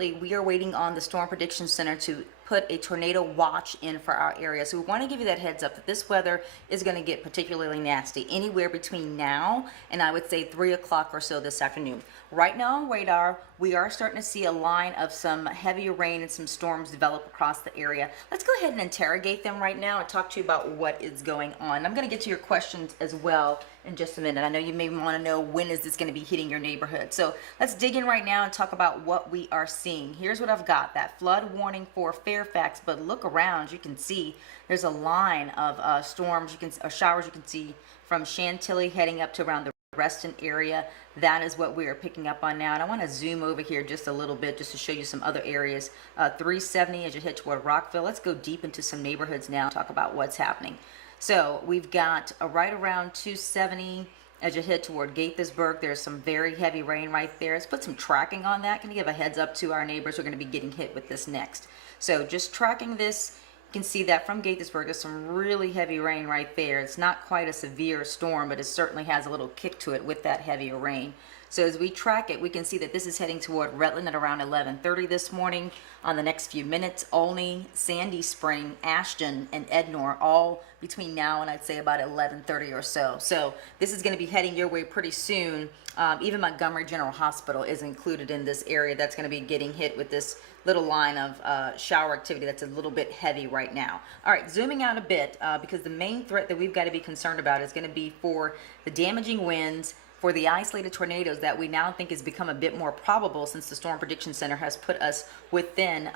shortly, we are waiting on the Storm Prediction Center to put a tornado watch in for our area. So we want to give you that heads up that this weather is going to get particularly nasty anywhere between now and I would say 3 o'clock or so this afternoon. Right now on radar, we are starting to see a line of some heavier rain and some storms develop across the area. Let's go ahead and interrogate them right now and talk to you about what is going on. I'm going to get to your questions as well in just a minute. I know you may want to know when is this going to be hitting your neighborhood. So let's dig in right now and talk about what we are seeing. Here's what I've got. That flood warning for Fairfax, but look around, you can see there's a line of storms, showers you can see from Chantilly heading up to around the Reston area. That is what we are picking up on now. And I want to zoom over here just a little bit just to show you some other areas. 370 as you head toward Rockville. Let's go deep into some neighborhoods now and talk about what's happening. So we've got right around 270 as you head toward Gaithersburg. There's some very heavy rain right there. Let's put some tracking on that. Can you give a heads up to our neighbors who are going to be getting hit with this next? So just tracking this, you can see that from Gaithersburg, there's some really heavy rain right there. It's not quite a severe storm, but it certainly has a little kick to it with that heavier rain. So as we track it, we can see that this is heading toward Rutland at around 11:30 this morning. On the next few minutes, Olney, Sandy Spring, Ashton, and Ednor, all between now and I'd say about 11:30 or so. So this is going to be heading your way pretty soon. Even Montgomery General Hospital is included in this area that's going to be getting hit with this little line of shower activity that's a little bit heavy right now. All right, zooming out a bit, because the main threat that we've got to be concerned about is going to be for the damaging winds, for the isolated tornadoes that we now think has become a bit more probable since the Storm Prediction Center has put us within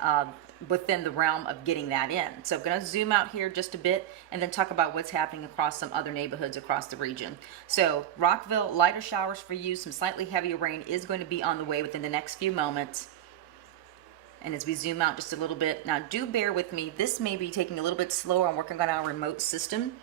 the realm of getting that in. So I'm going to zoom out here just a bit and then talk about what's happening across some other neighborhoods across the region. So Rockville, lighter showers for you. Some slightly heavier rain is going to be on the way within the next few moments. And as we zoom out just a little bit, now do bear with me. This may be taking a little bit slower. I'm working on our remote system,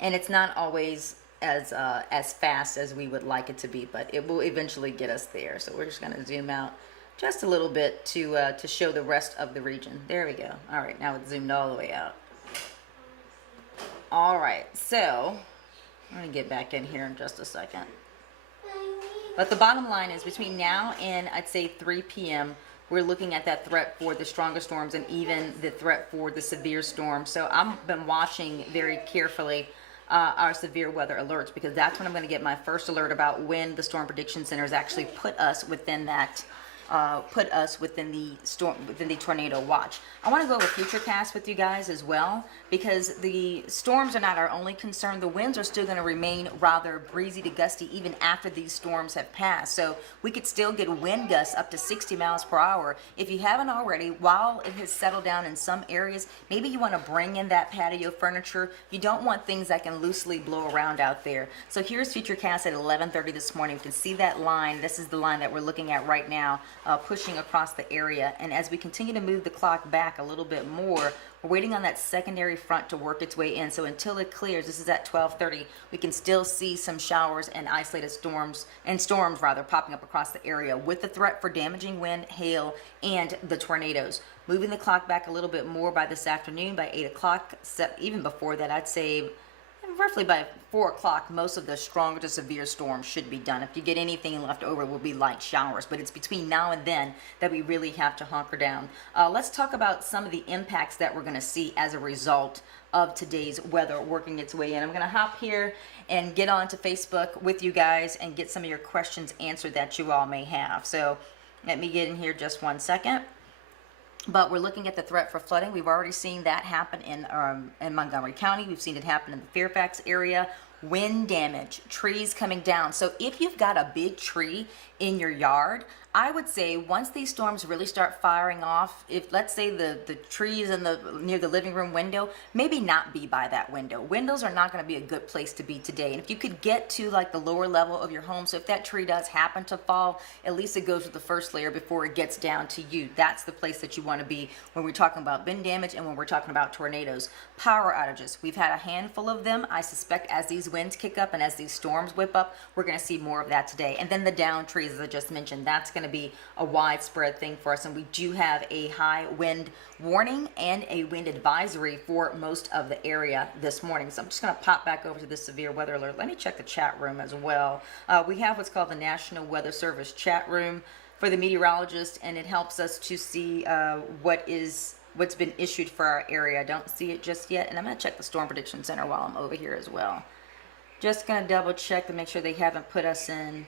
and it's not always as fast as we would like it to be, but it will eventually get us there. So we're just going to zoom out just a little bit to show the rest of the region. There we go. All right, now it's zoomed all the way out. All right, so I'm going to get back in here in just a second. But the bottom line is between now and I'd say 3 p.m., we're looking at that threat for the stronger storms and even the threat for the severe storms. So I've been watching very carefully our severe weather alerts, because that's when I'm going to get my first alert about when the Storm Prediction Center has actually put us within that within the tornado watch. I want to go over Futurecast with you guys as well, because the storms are not our only concern. The winds are still going to remain rather breezy to gusty even after these storms have passed. So we could still get wind gusts up to 60 miles per hour. If you haven't already, while it has settled down in some areas, maybe you want to bring in that patio furniture. You don't want things that can loosely blow around out there. So here's Futurecast at 11:30 this morning. You can see that line. This is the line that we're looking at right now, pushing across the area. And as we continue to move the clock back a little bit more, we're waiting on that secondary front to work its way in. So until it clears, this is at 12:30, we can still see some showers and isolated storms popping up across the area with the threat for damaging wind, hail, and the tornadoes. Moving the clock back a little bit more by this afternoon, by 8 o'clock, even before that, I'd say roughly by 4 o'clock, most of the stronger to severe storms should be done. If you get anything left over, it will be light showers. But it's between now and then that we really have to hunker down. Let's talk about some of the impacts that we're going to see as a result of today's weather working its way in. I'm going to hop here and get onto Facebook with you guys and get some of your questions answered that you all may have. So let me get in here just 1 second. But we're looking at the threat for flooding. We've already seen that happen in Montgomery County. We've seen it happen in the Fairfax area. Wind damage, trees coming down. So if you've got a big tree in your yard, I would say once these storms really start firing off, if let's say the trees near the living room window, maybe not be by that window. Windows are not going to be a good place to be today. And if you could get to like the lower level of your home, so if that tree does happen to fall, at least it goes with the first layer before it gets down to you. That's the place that you want to be when we're talking about wind damage and when we're talking about tornadoes. Power outages, we've had a handful of them. I suspect as these winds kick up and as these storms whip up, we're going to see more of that today. And then the down trees, as I just mentioned, that's going to be a widespread thing for us, and we do have a high wind warning and a wind advisory for most of the area this morning. So I'm just going to pop back over to this severe weather alert. Let me check the chat room as well. We have what's called the National Weather Service chat room. for the meteorologist, and it helps us to see what's been issued for our area. I don't see it just yet, and I'm going to check the Storm Prediction Center while I'm over here as well. Just going to double check to make sure they haven't put us in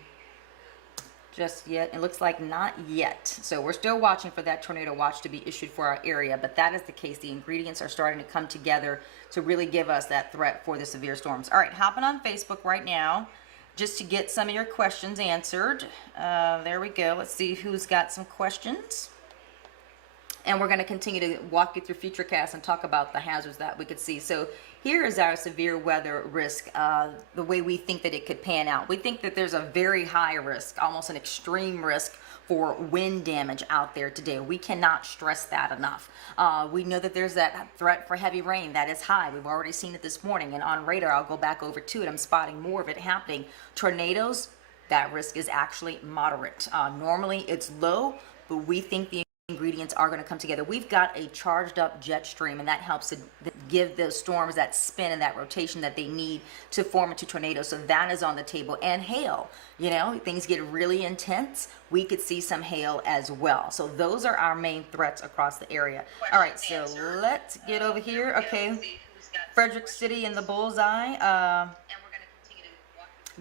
just yet. It looks like not yet. So we're still watching for that tornado watch to be issued for our area, but that is the case. The ingredients are starting to come together to really give us that threat for the severe storms. All right, hopping on Facebook right now just to get some of your questions answered. There we go. Let's see who's got some questions. And we're going to continue to walk you through Futurecast and talk about the hazards that we could see. So here is our severe weather risk, the way we think that it could pan out. We think that there's a very high risk, almost an extreme risk for wind damage out there today. We cannot stress that enough. We know that there's that threat for heavy rain. That is high. We've already seen it this morning. And on radar, I'll go back over to it. I'm spotting more of it happening. Tornadoes, that risk is actually moderate. Normally it's low, but we think the ingredients are going to come together. We've got a charged up jet stream, and that helps to give the storms that spin and that rotation that they need to form into tornadoes. So that is on the table. And hail, you know, things get really intense. We could see some hail as well. So those are our main threats across the area. All right, so let's get over here. Okay, Frederick City in the bullseye.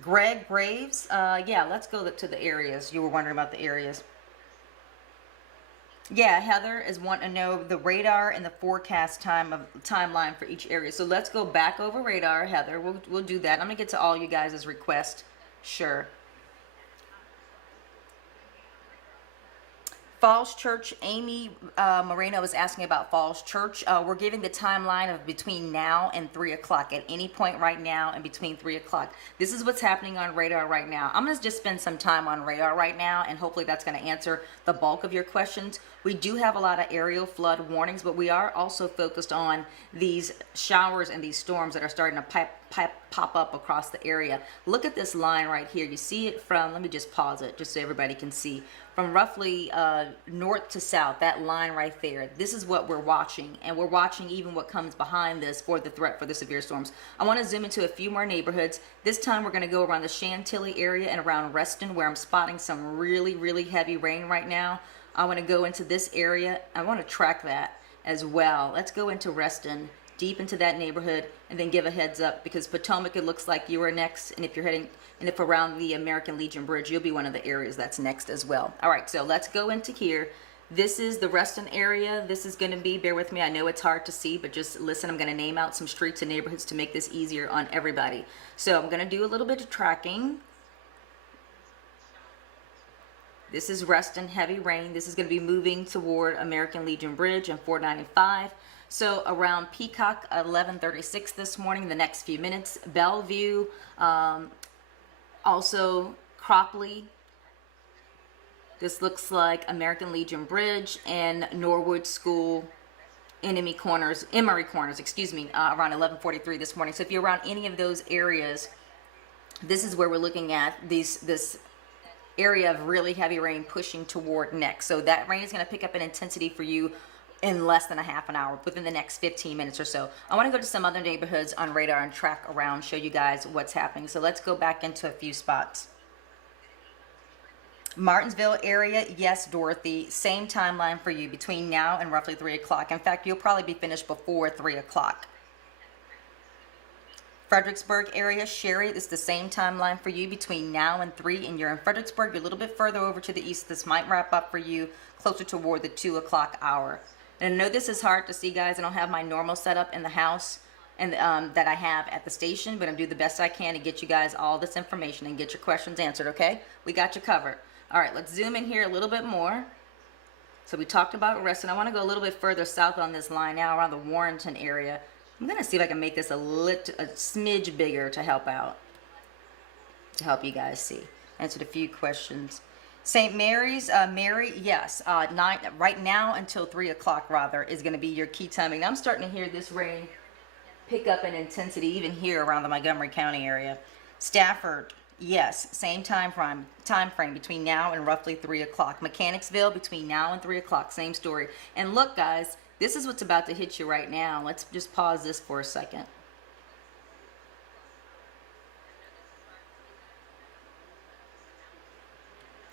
Greg Graves. Yeah, let's go to the areas. You were wondering about the areas. Yeah, Heather is wanting to know the radar and the forecast timeline for each area. So let's go back over radar, Heather. We'll do that. I'm gonna get to all you guys' requests. Sure. Falls Church, Amy Moreno was asking about Falls Church. We're giving the timeline of between now and 3 o'clock, at any point right now and between 3 o'clock. This is what's happening on radar right now. I'm going to just spend some time on radar right now, and hopefully that's going to answer the bulk of your questions. We do have a lot of aerial flood warnings, but we are also focused on these showers and these storms that are starting to pop up across the area. Look at this line right here. You see it from, let me just pause it just so everybody can see, from roughly north to south, that line right there. This is what we're watching, and we're watching even what comes behind this for the threat for the severe storms. I want to zoom into a few more neighborhoods. This time we're going to go around the Chantilly area and around Reston, where I'm spotting some really, really heavy rain right now. I want to go into this area. I want to track that as well. Let's go into Reston, deep into that neighborhood, and then give a heads up, because Potomac, it looks like you are next, and if you're heading, and if around the American Legion Bridge, you'll be one of the areas that's next as well. All right, so let's go into here. This is the Reston area. This is going to be, bear with me, I know it's hard to see, but just listen. I'm going to name out some streets and neighborhoods to make this easier on everybody. So I'm going to do a little bit of tracking. This is Reston, heavy rain. This is going to be moving toward American Legion Bridge and 495. So around Peacock, 11:36 this morning, the next few minutes. Bellevue, also Cropley. This looks like American Legion Bridge and Norwood School, Emory Corners, excuse me, around 11:43 this morning. So if you're around any of those areas, this is where we're looking at this area of really heavy rain pushing toward next. So that rain is going to pick up in intensity for you in less than a half an hour, within the next 15 minutes or so. I want to go to some other neighborhoods on radar and track around, show you guys what's happening. So let's go back into a few spots. Martinsville area, yes, Dorothy, same timeline for you between now and roughly 3 o'clock. In fact, you'll probably be finished before 3 o'clock. Fredericksburg area, Sheree, this is the same timeline for you between now and 3, and you're in Fredericksburg. You're a little bit further over to the east. This might wrap up for you closer toward the 2 o'clock hour. And I know this is hard to see, guys. I don't have my normal setup in the house and that I have at the station, but I'm doing the best I can to get you guys all this information and get your questions answered, okay? We got you covered. All right, let's zoom in here a little bit more. So we talked about Reston. I want to go a little bit further south on this line now, around the Warrington area. I'm going to see if I can make this a smidge bigger to help out, to help you guys see. Answered a few questions. St. Mary's, Mary, yes, right now until 3 o'clock rather is going to be your key timing. Now I'm starting to hear this rain pick up in intensity even here around the Montgomery County area. Stafford, yes, same time frame between now and roughly 3 o'clock. Mechanicsville, between now and 3 o'clock, same story. And look, guys, this is what's about to hit you right now. Let's just pause this for a second.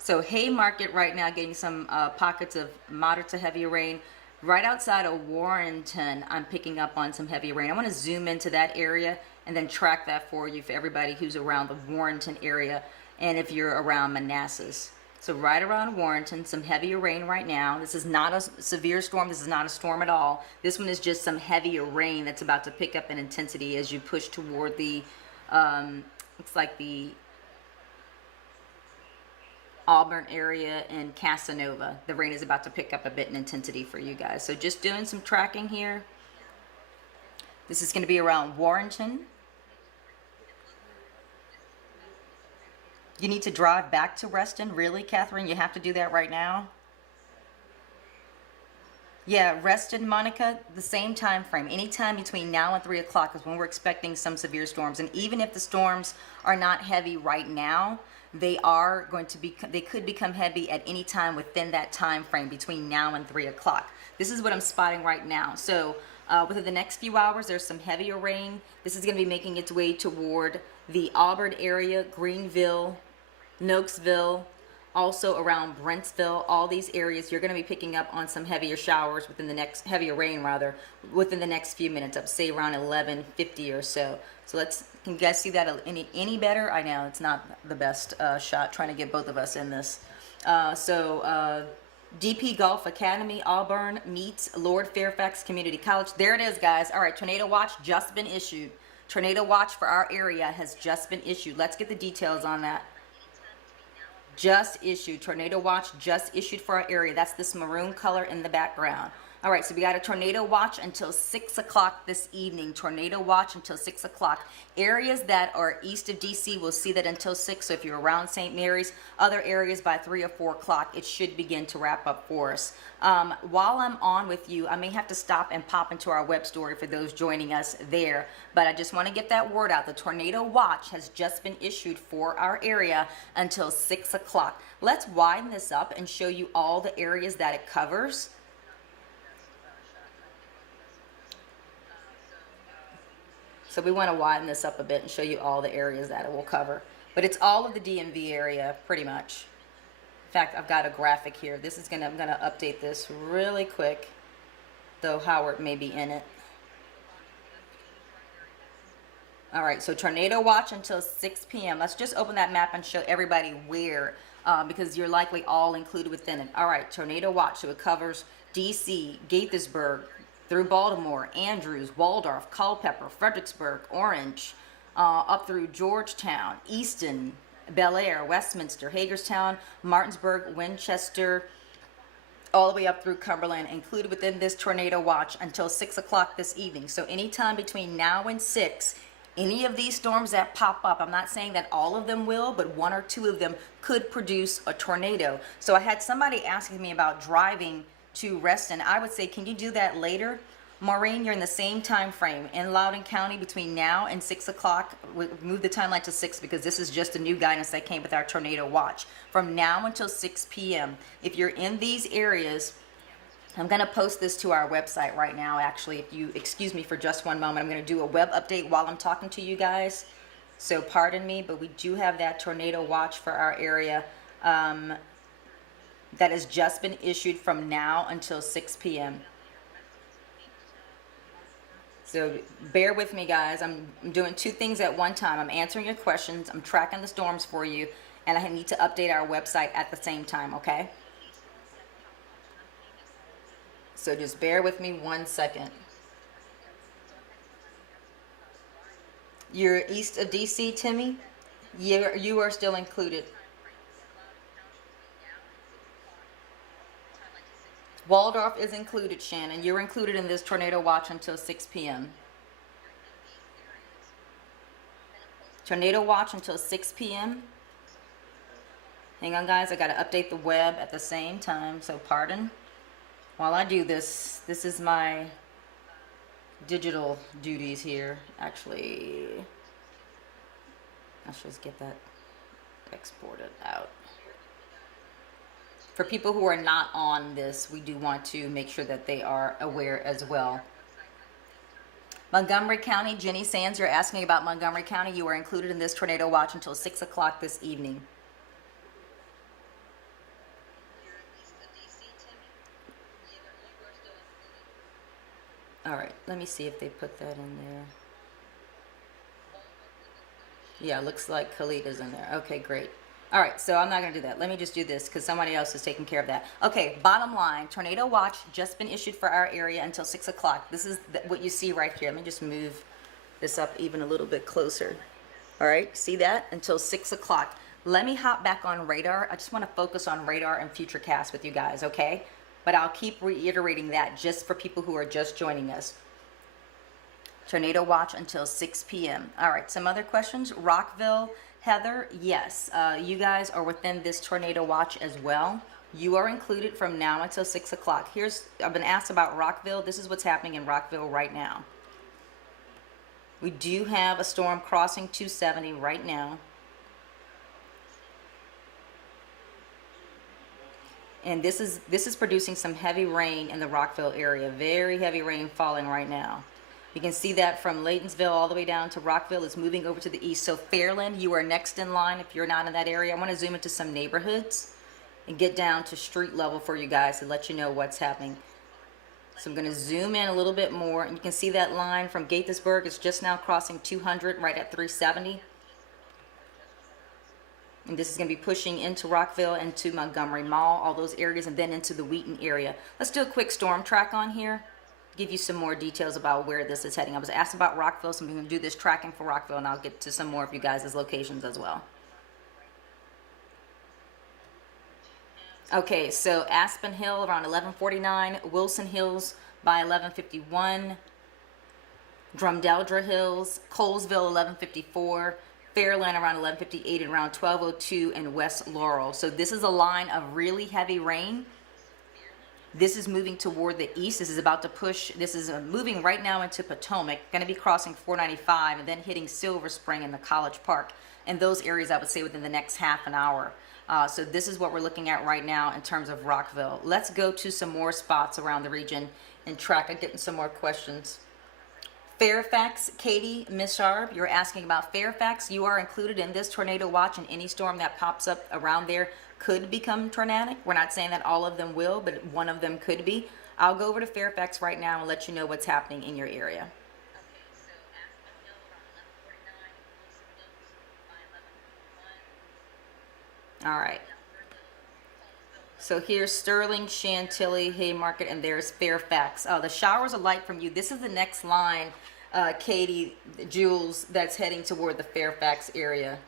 So Haymarket right now getting some pockets of moderate to heavy rain. Right outside of Warrington, I'm picking up on some heavy rain. I want to zoom into that area and then track that for you for everybody who's around the Warrington area and if you're around Manassas. So right around Warrington, some heavier rain right now. This is not a severe storm. This is not a storm at all. This one is just some heavier rain that's about to pick up in intensity as you push toward the, looks like the Auburn area and Casanova. The rain is about to pick up a bit in intensity for you guys. So just doing some tracking here. This is going to be around Warrington. You need to drive back to Reston? Really, Catherine? You have to do that right now? Yeah, Reston, Monica, the same time frame. Anytime between now and 3 o'clock is when we're expecting some severe storms. And even if the storms are not heavy right now, they are going to be, they could become heavy at any time within that time frame between now and 3 o'clock. This is what I'm spotting right now. So within the next few hours, there's some heavier rain. This is going to be making its way toward the Auburn area, Greenville, Nokesville, also around Brentsville. All these areas, you're going to be picking up on some heavier showers within the next, heavier rain rather, within the next few minutes, up say around 11:50 or so. So let's, can you guys see that any better? I know it's not the best shot trying to get both of us in this. DP Golf Academy, Auburn meets Lord Fairfax Community College. There it is, guys. All right, tornado watch just been issued. Tornado watch for our area has just been issued. Let's get the details on that. Just issued. Tornado watch just issued for our area. That's this maroon color in the background. All right, so we got a tornado watch until 6 o'clock this evening. Tornado watch until 6 o'clock. Areas that are east of DC will see that until 6. So if you're around St. Mary's, other areas by 3 or 4 o'clock, it should begin to wrap up for us. While I'm on with you, I may have to stop and pop into our web story for those joining us there. But I just want to get that word out. The tornado watch has just been issued for our area until 6 o'clock. Let's widen this up and show you all the areas that it covers. So we want to widen this up a bit and show you all the areas that it will cover. But it's all of the DMV area, pretty much. In fact, I've got a graphic here. This is I'm gonna update this really quick, though Howard may be in it. All right, so tornado watch until 6 p.m. Let's just open that map and show everybody where, because you're likely all included within it. All right, tornado watch, so it covers DC, Gaithersburg, through Baltimore, Andrews, Waldorf, Culpeper, Fredericksburg, Orange, up through Georgetown, Easton, Bel Air, Westminster, Hagerstown, Martinsburg, Winchester, all the way up through Cumberland, included within this tornado watch until 6 o'clock this evening. So anytime between now and 6, any of these storms that pop up, I'm not saying that all of them will, but 1 or 2 of them could produce a tornado. So I had somebody asking me about driving to Reston. I would say, can you do that later? Maureen, you're in the same time frame in Loudoun County between now and 6 o'clock. We'll move the timeline to 6 because this is just a new guidance that came with our tornado watch. From now until 6 p.m. If you're in these areas, I'm going to post this to our website right now. Actually, if you excuse me for just one moment, I'm going to do a web update while I'm talking to you guys. So pardon me, but we do have that tornado watch for our area. That has just been issued from now until 6 p.m. So bear with me, guys. I'm doing 2 things at one time. I'm answering your questions, I'm tracking the storms for you, and I need to update our website at the same time, okay? So just bear with me 1 second. You're east of DC, Timmy? You are still included. Waldorf is included, Shannon. You're included in this tornado watch until 6 p.m. Tornado watch until 6 p.m. Hang on, guys. I got to update the web at the same time, so pardon. While I do this, this is my digital duties here. Actually, let's just get that exported out. For people who are not on this, we do want to make sure that they are aware as well. Montgomery County, Jenny Sands, you're asking about Montgomery County. You are included in this tornado watch until 6 o'clock this evening. All right, let me see if they put that in there. Yeah, looks like Khalid is in there. Okay, great. All right, so I'm not going to do that. Let me just do this because somebody else is taking care of that. Okay, bottom line, tornado watch just been issued for our area until 6 o'clock. This is what you see right here. Let me just move this up even a little bit closer. All right, see that? Until 6 o'clock. Let me hop back on radar. I just want to focus on radar and Futurecast with you guys, okay? But I'll keep reiterating that just for people who are just joining us. Tornado watch until 6 p.m. All right, some other questions. Rockville, Heather, yes, you guys are within this tornado watch as well. You are included from now until 6 o'clock. I've been asked about Rockville. This is what's happening in Rockville right now. We do have a storm crossing 270 right now. And this is producing some heavy rain in the Rockville area. Very heavy rain falling right now. You can see that from Laytonsville all the way down to Rockville is moving over to the east. So Fairland, you are next in line if you're not in that area. I want to zoom into some neighborhoods and get down to street level for you guys to let you know what's happening. So I'm going to zoom in a little bit more. And you can see that line from Gaithersburg is just now crossing 200 right at 370. And this is going to be pushing into Rockville, into Montgomery Mall, all those areas, and then into the Wheaton area. Let's do a quick storm track on here. Give you some more details about where this is heading. I was asked about Rockville, so I'm going to do this tracking for Rockville, and I'll get to some more of you guys' locations as well. Okay, so Aspen Hill around 11:49, Wilson Hills by 11:51, Drumdeldra Hills, Colesville 11:54, Fairland around 11:58, and around 12:02 in West Laurel. So this is a line of really heavy rain. This is moving toward the east. This is about to push. This is moving right now into Potomac, going to be crossing 495 and then hitting Silver Spring in the College Park. And those areas, I would say, within the next half an hour. So this is what we're looking at right now in terms of Rockville. Let's go to some more spots around the region and track and getting some more questions. Fairfax, Katie, Miss Sharp, you're asking about Fairfax. You are included in this tornado watch, and any storm that pops up around there could become tornadic. We're not saying that all of them will, but one of them could be. I'll go over to Fairfax right now and let you know what's happening in your area. All right. So here's Sterling, Chantilly, Haymarket, and there's Fairfax. The showers are light from you. This is the next line, Katie, Jules, that's heading toward the Fairfax area.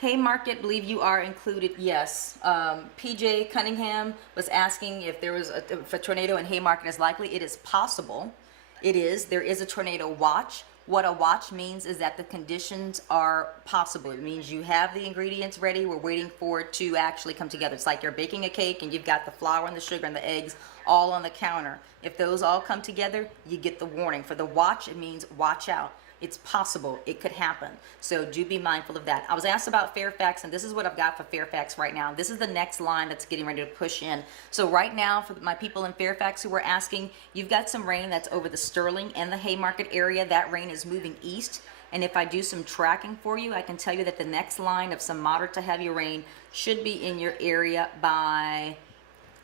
Haymarket, believe you are included, yes. PJ Cunningham was asking if there was if a tornado in Haymarket is likely. It is possible. It is. There is a tornado watch. What a watch means is that the conditions are possible. It means you have the ingredients ready. We're waiting for it to actually come together. It's like you're baking a cake and you've got the flour and the sugar and the eggs all on the counter. If those all come together, you get the warning. For the watch, it means watch out. It's possible. It could happen. So do be mindful of that. I was asked about Fairfax, and this is what I've got for Fairfax right now. This is the next line that's getting ready to push in. So right now, for my people in Fairfax who are asking, you've got some rain that's over the Sterling and the Haymarket area. That rain is moving east. And if I do some tracking for you, I can tell you that the next line of some moderate to heavy rain should be in your area by,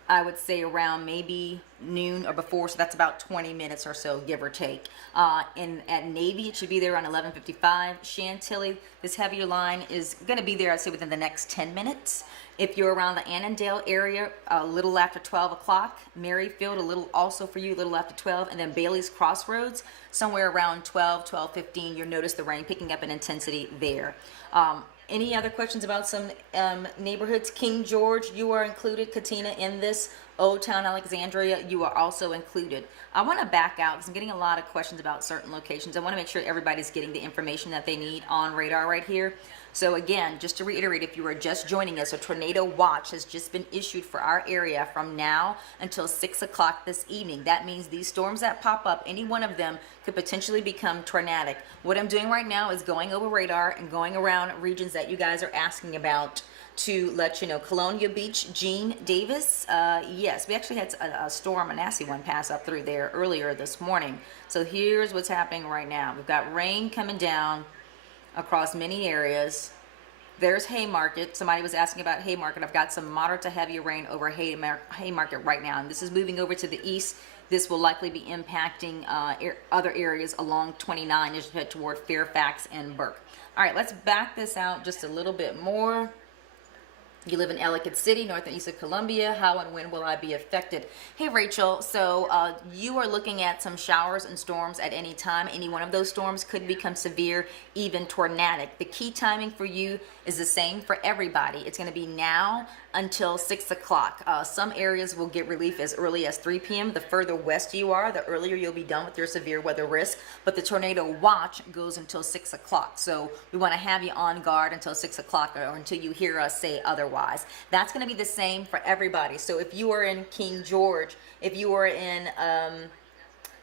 I would say, around maybe noon or before, so that's about 20 minutes or so, give or take. At Navy, it should be there around 11:55. Chantilly, this heavier line is going to be there, I'd say, within the next 10 minutes. If you're around the Annandale area, a little after 12 o'clock. Merrifield, a little also for you, a little after 12. And then Bailey's Crossroads, somewhere around 12, 12:15. You'll notice the rain picking up in intensity there. Any other questions about some neighborhoods? King George, you are included. Katina, in this. Old Town Alexandria, you are also included. I want to back out because I'm getting a lot of questions about certain locations. I want to make sure everybody's getting the information that they need on radar right here. So again, just to reiterate, if you are just joining us, a tornado watch has just been issued for our area from now until 6 o'clock this evening. That means these storms that pop up, any one of them could potentially become tornadic. What I'm doing right now is going over radar and going around regions that you guys are asking about to let you know. Colonia Beach, Gene Davis, yes, we actually had a storm, a nasty one, pass up through there earlier this morning. So here's what's happening right now. We've got rain coming down across many areas. There's Haymarket. Somebody was asking about Haymarket. I've got some moderate to heavy rain over Haymarket right now. And this is moving over to the east. This will likely be impacting other areas along 29 as you head toward Fairfax and Burke. All right, let's back this out just a little bit more. You live in Ellicott City, north and east of Columbia. How and when will I be affected? Hey, Rachel. So you are looking at some showers and storms at any time. Any one of those storms could become severe, even tornadic. The key timing for you is the same for everybody. It's going to be now until 6 o'clock. Some areas will get relief as early as 3 p.m. The further west you are, the earlier you'll be done with your severe weather risk. But the tornado watch goes until 6 o'clock. So we want to have you on guard until 6 o'clock or until you hear us say otherwise. That's going to be the same for everybody. So if you are in King George, if you are in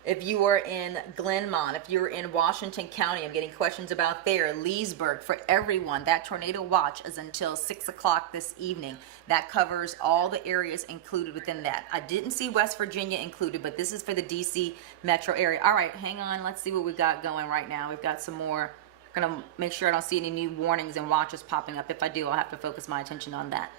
Glenmont, if you're in Washington County, I'm getting questions about there, Leesburg, for everyone, that tornado watch is until 6 o'clock this evening. That covers all the areas included within that. I didn't see West Virginia included, but this is for the DC metro area. All right, hang on. Let's see what we've got going right now. We've got some more. I'm going to make sure I don't see any new warnings and watches popping up. If I do, I'll have to focus my attention on that.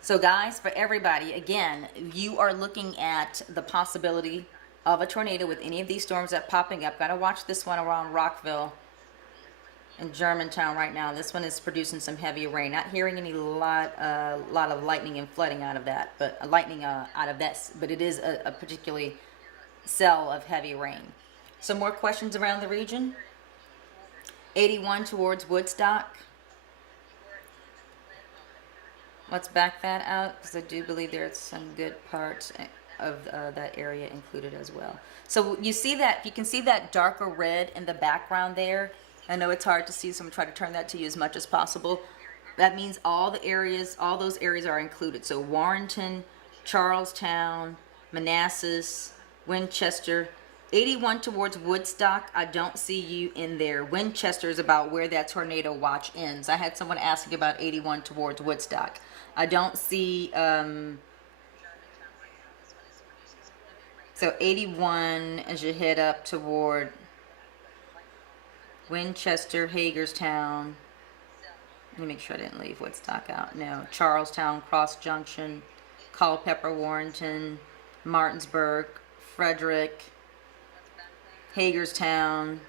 So guys, for everybody, again, you are looking at the possibility of a tornado with any of these storms that are popping up. Got to watch this one around Rockville and Germantown right now. This one is producing some heavy rain. Not hearing any lot of lightning and flooding out of that, but but it is a particularly cell of heavy rain. Some more questions around the region. 81 towards Woodstock. Let's back that out because I do believe there's some good parts of that area included as well. So you see that, you can see that darker red in the background there. I know it's hard to see, so I'm going to try to turn that to you as much as possible. That means all the areas, all those areas are included. So Warrington, Charlestown, Manassas, Winchester. 81 towards Woodstock, I don't see you in there. Winchester is about where that tornado watch ends. I had someone asking about 81 towards Woodstock. I don't see, so 81 as you head up toward Winchester, Hagerstown. Let me make sure I didn't leave Woodstock out. No, Charlestown, Cross Junction, Culpeper, Warrington, Martinsville, Frederick, Hagerstown.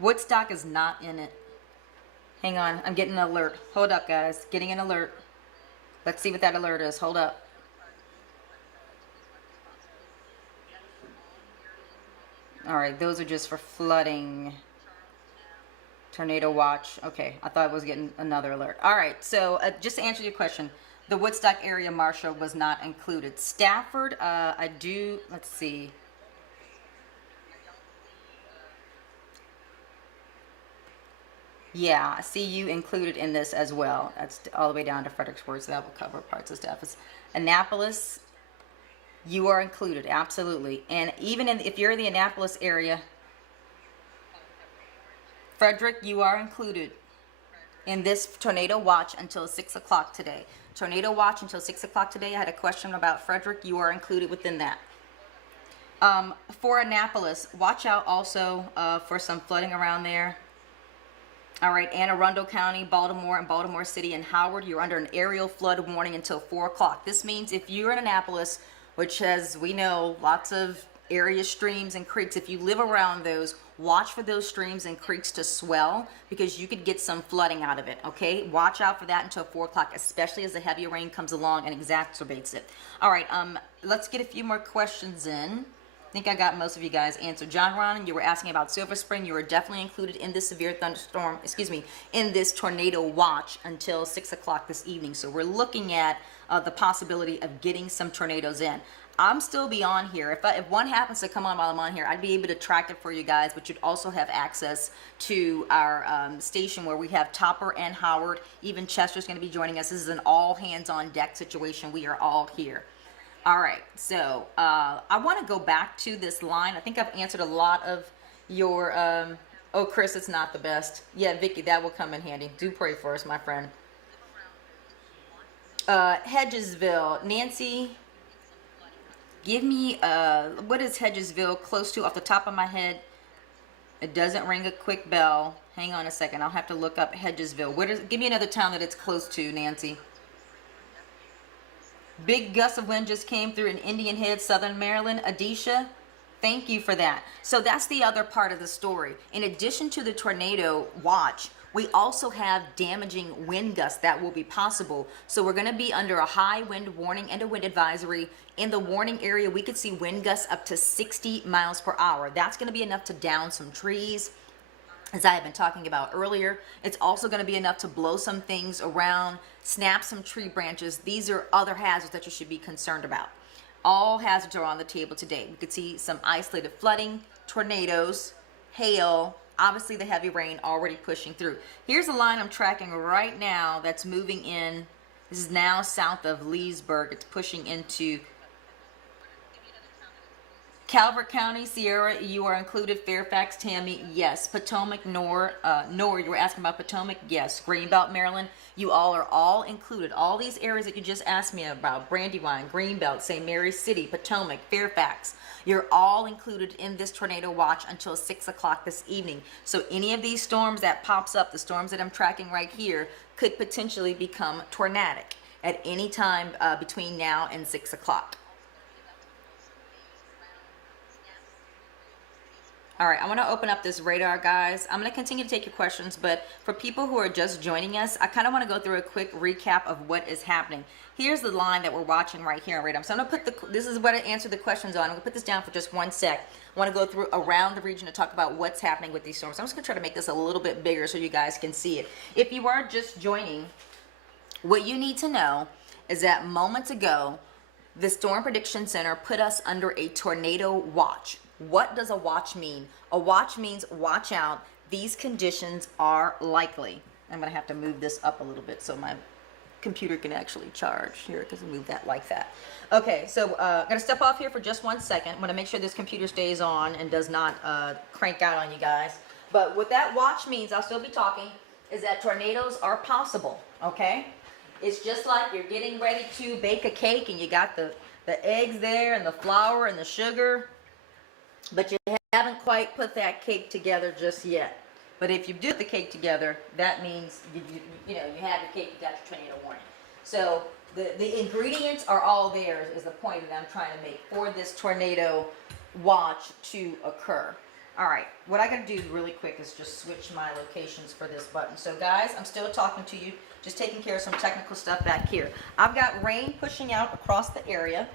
Woodstock is not in it. Hang on, I'm getting an alert. Hold up, guys. Getting an alert. Let's see what that alert is. Hold up. All right, those are just for flooding. Tornado watch. Okay, I thought I was getting another alert. All right, so just to answer your question, the Woodstock area marshal was not included. Stafford, I do, let's see. Yeah, I see you included in this as well. That's all the way down to Fredericksburg, so that will cover parts of stuff. Annapolis, you are included, absolutely. And even if you're in the Annapolis area, Frederick, you are included in this tornado watch until 6 o'clock today. Tornado watch until 6 o'clock today. I had a question about Frederick. You are included within that. For Annapolis, watch out also for some flooding around there. All right, Anne Arundel County, Baltimore, and Baltimore City and Howard, you're under an aerial flood warning until 4 o'clock. This means if you're in Annapolis, which has, we know, lots of area streams and creeks, if you live around those, watch for those streams and creeks to swell because you could get some flooding out of it, okay? Watch out for that until 4 o'clock, especially as the heavy rain comes along and exacerbates it. All right, let's get a few more questions in. I think I got most of you guys answered. John Ron, you were asking about Silver Spring. You were definitely included in this severe thunderstorm, in this tornado watch until 6 o'clock this evening. So we're looking at the possibility of getting some tornadoes in. I'm still beyond here. If one happens to come on while I'm on here, I'd be able to track it for you guys, but you'd also have access to our station where we have Topper and Howard. Even Chester's going to be joining us. This is an all hands on deck situation. We are all here. All right, so I want to go back to this line. I think I've answered a lot of your, oh, Chris, it's not the best. Yeah, Vicky, that will come in handy. Do pray for us, my friend. Hedgesville, Nancy, give me, what is Hedgesville close to off the top of my head? It doesn't ring a quick bell. Hang on a second. I'll have to look up Hedgesville. Give me another town that it's close to, Nancy. Big gust of wind just came through in Indian Head, Southern Maryland. Adisha, thank you for that. So that's the other part of the story. In addition to the tornado watch, we also have damaging wind gusts that will be possible. So we're going to be under a high wind warning and a wind advisory. In the warning area, we could see wind gusts up to 60 miles per hour. That's going to be enough to down some trees, as I have been talking about earlier. It's also going to be enough to blow some things around, snap some tree branches. These are other hazards that you should be concerned about. All hazards are on the table today. We could see some isolated flooding, tornadoes, hail, obviously the heavy rain already pushing through. Here's a line I'm tracking right now that's moving in. This is now south of Leesburg. It's pushing into Calvert County. Sierra, you are included. Fairfax, Tammy, yes. Potomac, Nor, you were asking about Potomac, yes. Greenbelt, Maryland, you all are all included. All these areas that you just asked me about, Brandywine, Greenbelt, St. Mary's City, Potomac, Fairfax, you're all included in this tornado watch until 6 o'clock this evening. So any of these storms that pops up, the storms that I'm tracking right here, could potentially become tornadic at any time between now and 6 o'clock. All right, I want to open up this radar, guys. I'm going to continue to take your questions, but for people who are just joining us, I kind of want to go through a quick recap of what is happening. Here's the line that we're watching right here on radar. So I'm going to put this is what I answered the questions on. I'm going to put this down for just one sec. I want to go through around the region to talk about what's happening with these storms. I'm just going to try to make this a little bit bigger so you guys can see it. If you are just joining, what you need to know is that moments ago, the Storm Prediction Center put us under a tornado watch. What does a watch mean? A watch means watch out. These conditions are likely. I'm going to have to move this up a little bit so my computer can actually charge. Here, because I move that like that. Okay, so I'm going to step off here for just 1 second. I'm going to make sure this computer stays on and does not crank out on you guys. But what that watch means, I'll still be talking, is that tornadoes are possible, okay? It's just like you're getting ready to bake a cake and you got the eggs there and the flour and the sugar, but you haven't quite put that cake together just yet. But if you do the cake together, that means you have your cake, you got your tornado warning. So the ingredients are all there is the point that I'm trying to make for this tornado watch to occur. All right, what I gotta do really quick is just switch my locations for this button. So guys, I'm still talking to you, just taking care of some technical stuff back here. I've got rain pushing out across the area.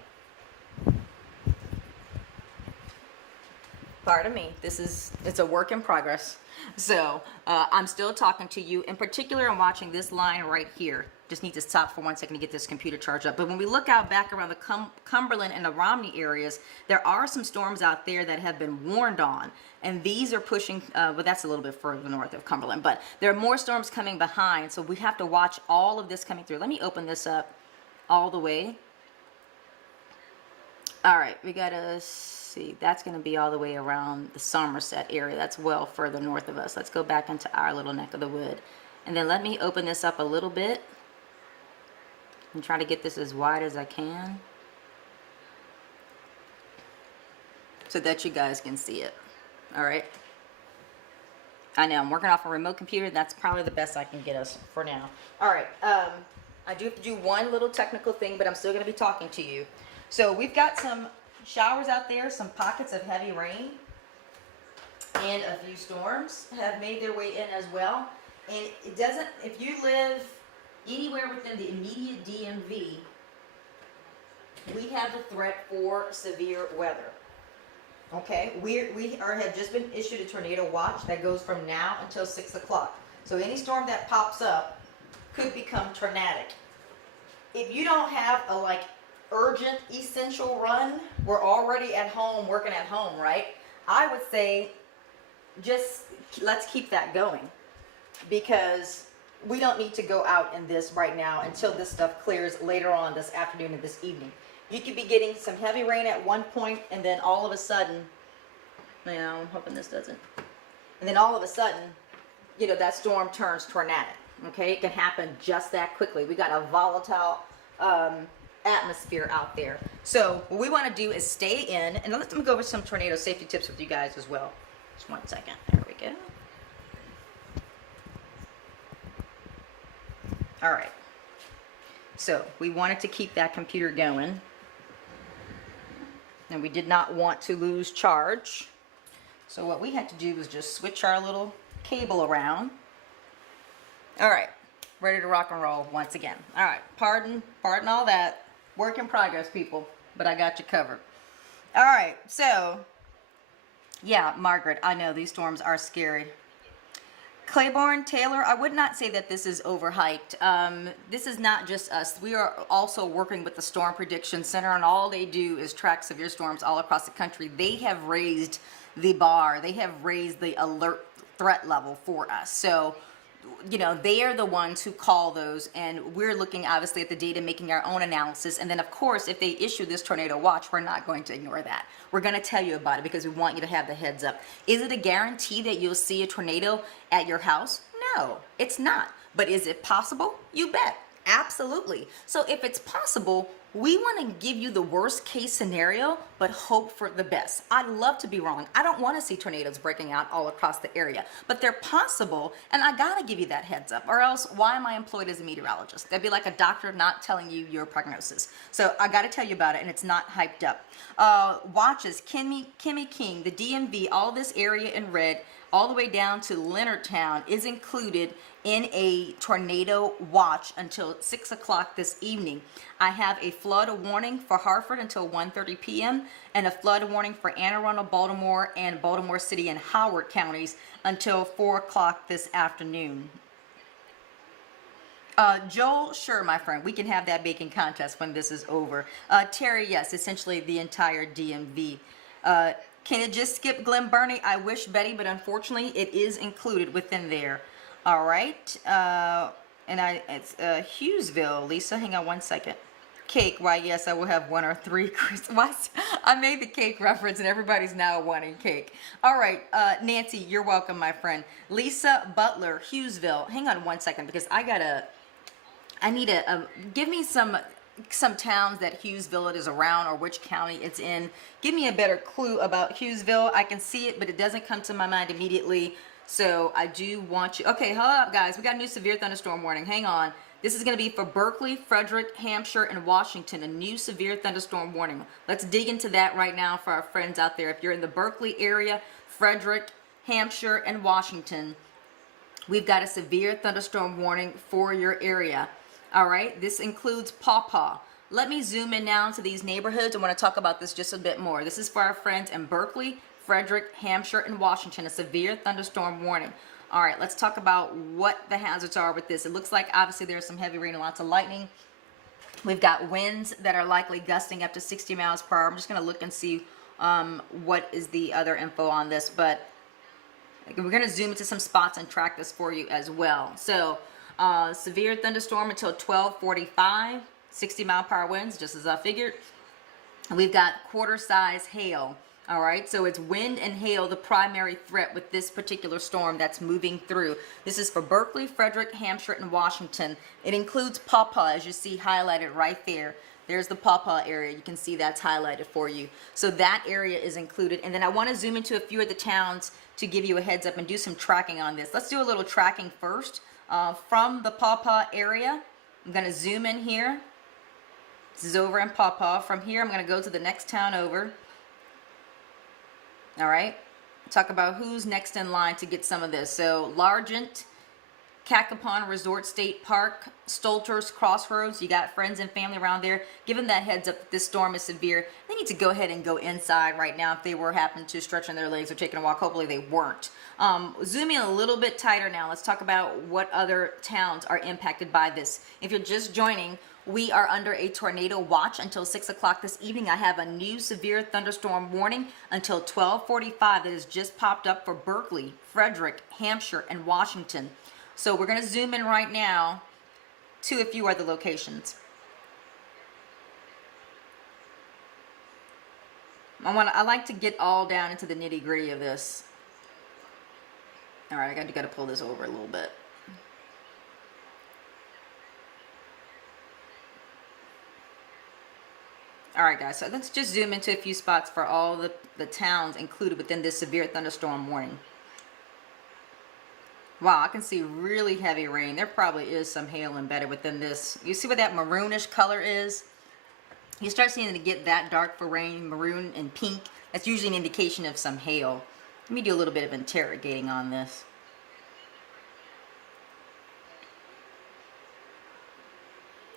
Pardon me, it's a work in progress. So I'm still talking to you. In particular, I'm watching this line right here. Just need to stop for 1 second to get this computer charged up. But when we look out back around the Cumberland and the Romney areas, there are some storms out there that have been warned on. And these are pushing, well, that's a little bit further north of Cumberland. But there are more storms coming behind. So we have to watch all of this coming through. Let me open this up all the way. All right, we got to see. That's going to be all the way around the Somerset area. That's well further north of us. Let's go back into our little neck of the wood. And then let me open this up a little bit and try to get this as wide as I can so that you guys can see it. All right. I know I'm working off a remote computer. That's probably the best I can get us for now. All right. I do have to do one little technical thing, but I'm still going to be talking to you. So we've got some showers out there, some pockets of heavy rain, and a few storms have made their way in as well. And it doesn't, if you live anywhere within the immediate DMV, we have the threat for severe weather. Okay, we have just been issued a tornado watch that goes from now until 6 o'clock. So any storm that pops up could become tornadic. If you don't have a urgent essential run, we're already at home, working at home, right? I would say just let's keep that going, because we don't need to go out in this right now until this stuff clears later on this afternoon and this evening. You could be getting some heavy rain at one point, and then all of a sudden, I'm hoping this doesn't, and then all of a sudden, that storm turns tornadic. Okay, it can happen just that quickly. We got a volatile atmosphere out there. So what we want to do is stay in, and let me go over some tornado safety tips with you guys as well. Just 1 second. There we go. All right. So we wanted to keep that computer going. And we did not want to lose charge. So what we had to do was just switch our little cable around. All right. Ready to rock and roll once again. All right. Pardon all that. Work in progress, people. But I got you covered. All right. So, yeah, Margaret, I know these storms are scary. Claiborne, Taylor, I would not say that this is overhyped. This is not just us. We are also working with the Storm Prediction Center, and all they do is track severe storms all across the country. They have raised the bar. They have raised the alert threat level for us. So, you know, they are the ones who call those, and we're looking obviously at the data, making our own analysis. And then, of course, if they issue this tornado watch, we're not going to ignore that. We're going to tell you about it because we want you to have the heads up. Is it a guarantee that you'll see a tornado at your house? No, it's not. But is it possible? You bet. Absolutely. So if it's possible, we want to give you the worst case scenario, but hope for the best. I'd love to be wrong. I don't want to see tornadoes breaking out all across the area, but they're possible, and I got to give you that heads up, or else why am I employed as a meteorologist? That'd be like a doctor not telling you your prognosis. So I got to tell you about it, and it's not hyped up. Watches, Kimmy King, the DMV, all this area in red, all the way down to Leonardtown is included in a tornado watch until 6 o'clock this evening. I have a flood warning for Hartford until 1:30 p.m. and a flood warning for Anne Arundel, Baltimore, and Baltimore City and Howard counties until 4 o'clock this afternoon. Joel, sure, my friend, we can have that baking contest when this is over. Terry, yes, essentially the entire DMV. Can it just skip Glen Burnie? I wish, Betty, but unfortunately it is included within there. All right. It's Hughesville. Lisa, hang on 1 second. Cake, why, yes, I will have 1 or 3. I made the cake reference and everybody's now wanting cake. All right, Nancy, you're welcome, my friend. Lisa Butler, Hughesville. Hang on 1 second because I need to give me some towns that Hughesville is around or which county it's in. Give me a better clue about Hughesville. I can see it, but it doesn't come to my mind immediately. So I do want you. Okay, hold up, guys. We got a new severe thunderstorm warning. Hang on. This is going to be for Berkeley, Frederick, Hampshire, and Washington. A new severe thunderstorm warning. Let's dig into that right now for our friends out there. If you're in the Berkeley area, Frederick, Hampshire, and Washington, we've got a severe thunderstorm warning for your area. All right, this includes Pawpaw. Let me zoom in now to these neighborhoods. I want to talk about this just a bit more. This is for our friends in Berkeley, Frederick, Hampshire, and Washington, a severe thunderstorm warning. All right, let's talk about what the hazards are with this. It looks like obviously there's some heavy rain and lots of lightning. We've got winds that are likely gusting up to 60 miles per hour. I'm just going to look and see what is the other info on this, but we're going to zoom into some spots and track this for you as well. So severe thunderstorm until 12:45, 60 mile per hour winds, just as I figured. We've got quarter size hail. All right, so it's wind and hail, the primary threat with this particular storm that's moving through. This is for Berkeley, Frederick, Hampshire, and Washington. It includes Pawpaw, as you see highlighted right there. There's the Pawpaw area. You can see that's highlighted for you. So that area is included. And then I want to zoom into a few of the towns to give you a heads up and do some tracking on this. Let's do a little tracking first. From the Pawpaw area, I'm going to zoom in here. This is over in Pawpaw. From here, I'm going to go to the next town over. All right, talk about who's next in line to get some of this. So Largent, Cacapon Resort State Park, Stolters Crossroads. You got friends and family around there. Give them that heads up that this storm is severe. They need to go ahead and go inside right now if they were happening to stretching their legs or taking a walk. Hopefully they weren't. Zoom in a little bit tighter now. Let's talk about what other towns are impacted by this. If you're just joining, we are under a tornado watch until 6 o'clock this evening. I have a new severe thunderstorm warning until 12:45 that has just popped up for Berkeley, Frederick, Hampshire, and Washington. So we're going to zoom in right now to a few other locations. I like to get all down into the nitty-gritty of this. All right, I got to pull this over a little bit. All right, guys, so let's just zoom into a few spots for all the towns included within this severe thunderstorm warning. Wow, I can see really heavy rain. There probably is some hail embedded within this. You see what that maroonish color is? You start seeing it get that dark for rain, maroon and pink. That's usually an indication of some hail. Let me do a little bit of interrogating on this.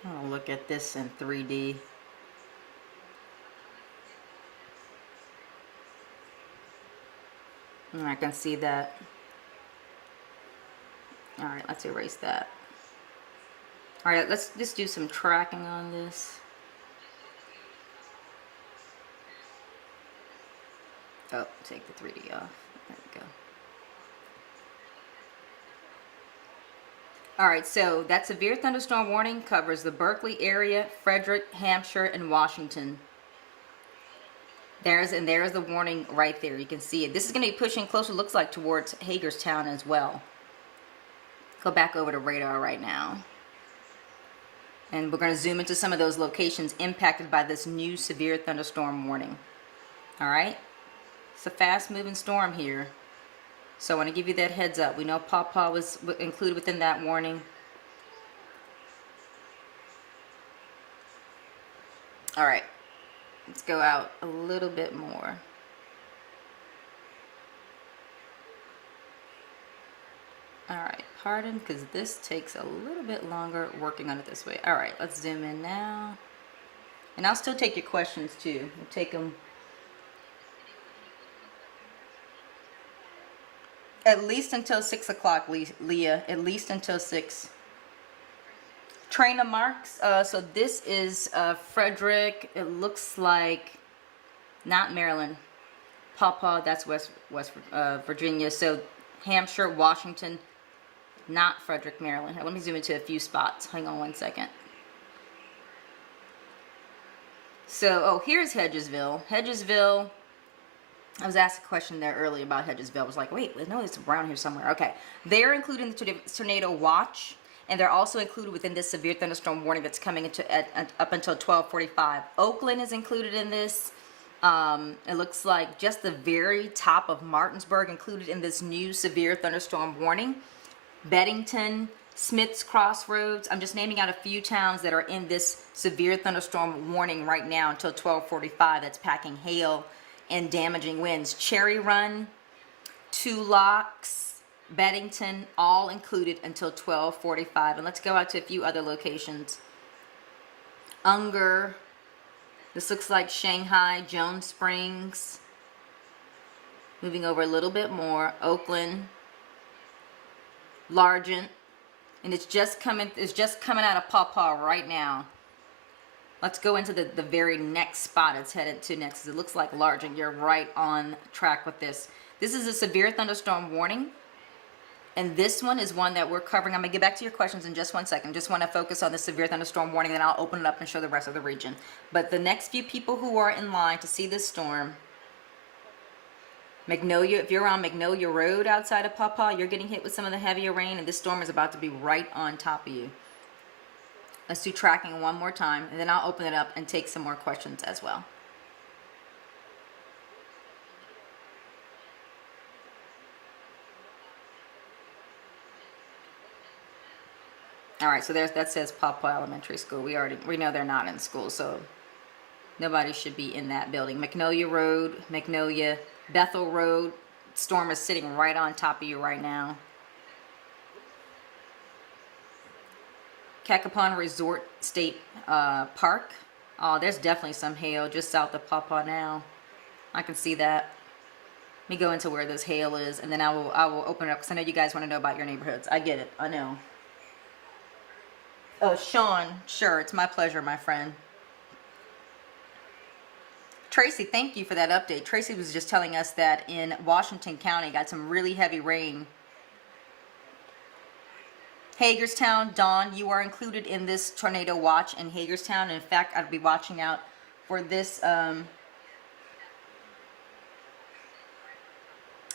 I'll look at this in 3D. And I can see that. All right, let's erase that. All right, let's just do some tracking on this. Oh, take the 3D off. There we go. All right, so that severe thunderstorm warning covers the Berkeley area, Frederick, Hampshire, and Washington. There's the warning right there. You can see it. This is going to be pushing closer, looks like, towards Hagerstown as well. Go back over to radar right now. And we're going to zoom into some of those locations impacted by this new severe thunderstorm warning. All right? It's a fast-moving storm here. So I want to give you that heads up. We know Pawpaw was included within that warning. All right. Let's go out a little bit more. All right, pardon, because this takes a little bit longer working on it this way. All right, let's zoom in now. And I'll still take your questions too. We'll take them at least until 6 o'clock, Leah. At least until 6. Train of marks. So this is Frederick. It looks like not Maryland. Pawpaw, that's West Virginia. So Hampshire, Washington, not Frederick, Maryland. Here, let me zoom into a few spots. Hang on one second. So, oh, here's Hedgesville. Hedgesville. I was asked a question there earlier about Hedgesville. I was like, wait, no, it's around here somewhere. Okay. They're included in the tornado watch. And they're also included within this severe thunderstorm warning that's coming into up until 12:45. Oakland is included in this. It looks like just the very top of Martinsville included in this new severe thunderstorm warning. Beddington, Smith's Crossroads. I'm just naming out a few towns that are in this severe thunderstorm warning right now until 12:45. That's packing hail and damaging winds. Cherry Run, Two Locks, Beddington, all included until 12:45. And let's go out to a few other locations. Unger. This looks like Shanghai, Jones Springs. Moving over a little bit more. Oakland, Largent. And it's just coming out of Pawpaw right now. Let's go into the very next spot it's headed to next. It looks like Largent. You're right on track with this. This is a severe thunderstorm warning. And this one is one that we're covering. I'm going to get back to your questions in just one second. Just want to focus on the severe thunderstorm warning, then I'll open it up and show the rest of the region. But the next few people who are in line to see this storm, Magnolia, if you're on Magnolia Road outside of Pawpaw, you're getting hit with some of the heavier rain, and this storm is about to be right on top of you. Let's do tracking one more time, and then I'll open it up and take some more questions as well. All right, so that says Pawpaw Elementary School. We know they're not in school, so nobody should be in that building. Magnolia Road, Magnolia, Bethel Road. Storm is sitting right on top of you right now. Cacapon Resort State Park. Oh, there's definitely some hail just south of Pawpaw now. I can see that. Let me go into where this hail is, and then I will open it up because I know you guys want to know about your neighborhoods. I get it. I know. Oh, Sean, sure, it's my pleasure, my friend. Tracy, thank you for that update. Tracy was just telling us that in Washington County got some really heavy rain. Hagerstown, Dawn, you are included in this tornado watch in Hagerstown. In fact, I'd be watching out for this.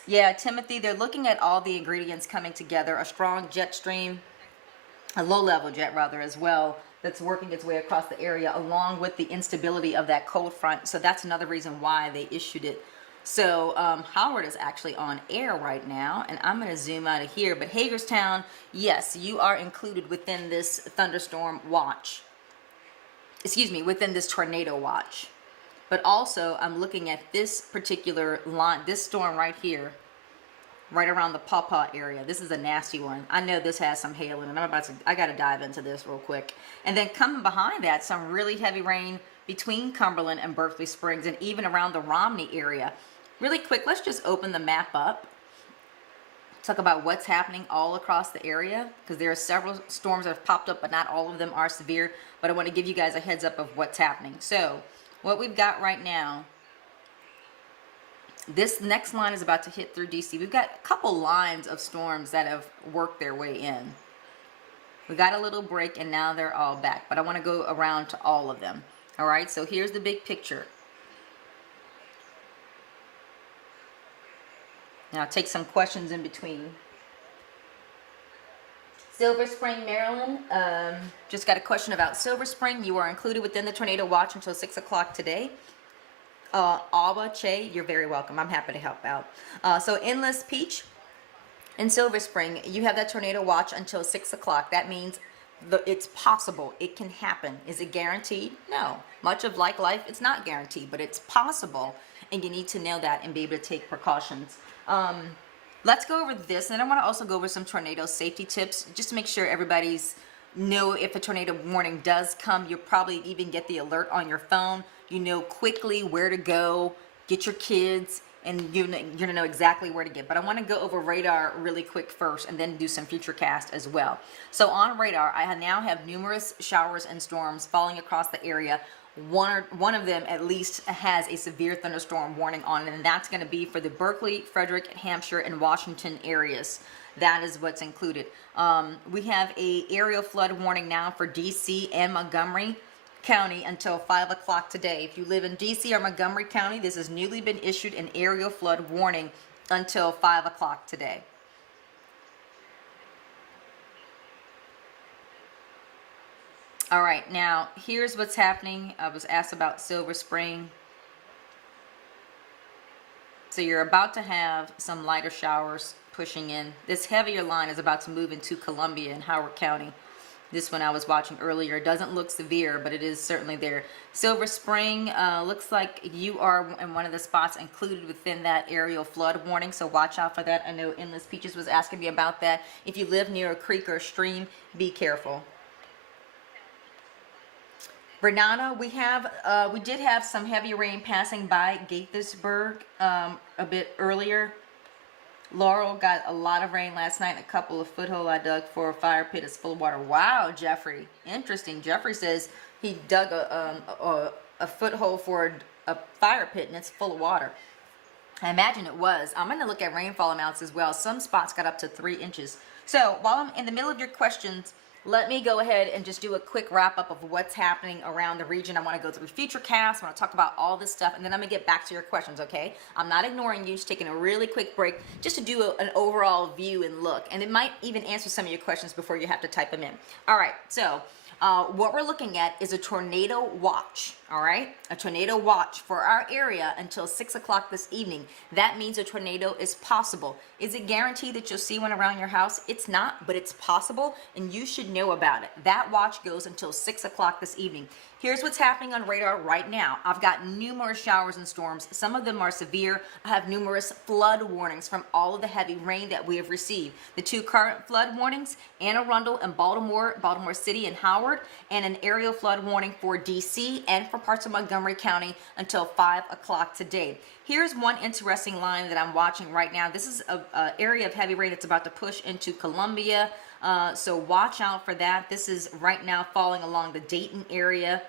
Yeah, Timothy, they're looking at all the ingredients coming together. A strong jet stream, a low-level jet rather as well. that's working its way across the area, along with the instability of that cold front. So that's another reason why they issued it. So Howard is actually on air right now, and I'm going to zoom out of here. But Hagerstown, yes, you are included within this thunderstorm watch. Excuse me, within this tornado watch. But also, I'm looking at this particular line, this storm right here, right around the Pawpaw area. This is a nasty one. I know this has some hail in it. I got to dive into this real quick. And then coming behind that, some really heavy rain between Cumberland and Berkeley Springs, and even around the Romney area. Really quick, let's just open the map up. Talk about what's happening all across the area, because there are several storms that have popped up, but not all of them are severe. But I want to give you guys a heads up of what's happening. So what we've got right now, this next line is about to hit through DC. We've got a couple lines of storms that have worked their way in. We got a little break, and now they're all back. But I want to go around to all of them. All right, so here's the big picture. Now I'll take some questions in between. Silver Spring, Maryland. Just got a question about Silver Spring. You are included within the tornado watch until 6 o'clock today. Alba, Che, you're very welcome. I'm happy to help out. So Endless Peach in Silver Spring, you have that tornado watch until 6 o'clock. That means it's possible. It can happen. Is it guaranteed? No. Much of like life, it's not guaranteed, but it's possible. And you need to know that and be able to take precautions. Let's go over this, and I want to also go over some tornado safety tips, just to make sure everybody's know if a tornado warning does come. You'll probably even get the alert on your phone. You know quickly where to go, get your kids, and you're gonna know exactly where to get. But I want to go over radar really quick first, and then do some Futurecast as well. So on radar, I now have numerous showers and storms falling across the area. One of them at least has a severe thunderstorm warning on it, and that's going to be for the Berkeley, Frederick, Hampshire, and Washington areas. That is what's included. We have a aerial flood warning now for DC and Montgomery County until 5 o'clock today. If you live in DC or Montgomery County, this has newly been issued an aerial flood warning until 5 o'clock today. All right, now here's what's happening. I was asked about Silver Spring. So you're about to have some lighter showers pushing in. This heavier line is about to move into Columbia and Howard County. This one I was watching earlier. It doesn't look severe, but it is certainly there. Silver Spring, looks like you are in one of the spots included within that aerial flood warning, so watch out for that. I know Endless Peaches was asking me about that. If you live near a creek or a stream, be careful. Renata, we did have some heavy rain passing by Gaithersburg a bit earlier. Laurel got a lot of rain last night. A couple of foothold I dug for a fire pit is full of water. Wow, Jeffrey, interesting. Jeffrey says he dug a foothold for a fire pit and it's full of water. I imagine it was. I'm going to look at rainfall amounts as well. Some spots got up to 3 inches. So while I'm in the middle of your questions, let me go ahead and just do a quick wrap up of what's happening around the region. I want to go through Futurecast. I want to talk about all this stuff, and then I'm going to get back to your questions, okay? I'm not ignoring you, just taking a really quick break just to do an overall view and look. And it might even answer some of your questions before you have to type them in. All right, so what we're looking at is a tornado watch, all right? A tornado watch for our area until 6 o'clock this evening. That means a tornado is possible. Is it guaranteed that you'll see one around your house? It's not, but it's possible, and you should know about it. That watch goes until 6 o'clock this evening. Here's what's happening on radar right now. I've got numerous showers and storms. Some of them are severe. I have numerous flood warnings from all of the heavy rain that we have received. The 2 current flood warnings, Anne Arundel and Baltimore City and Howard, and an aerial flood warning for DC and for parts of Montgomery County until 5 o'clock today. Here's one interesting line that I'm watching right now. This is an area of heavy rain that's about to push into Columbia. So watch out for that. This is right now falling along the Dayton area,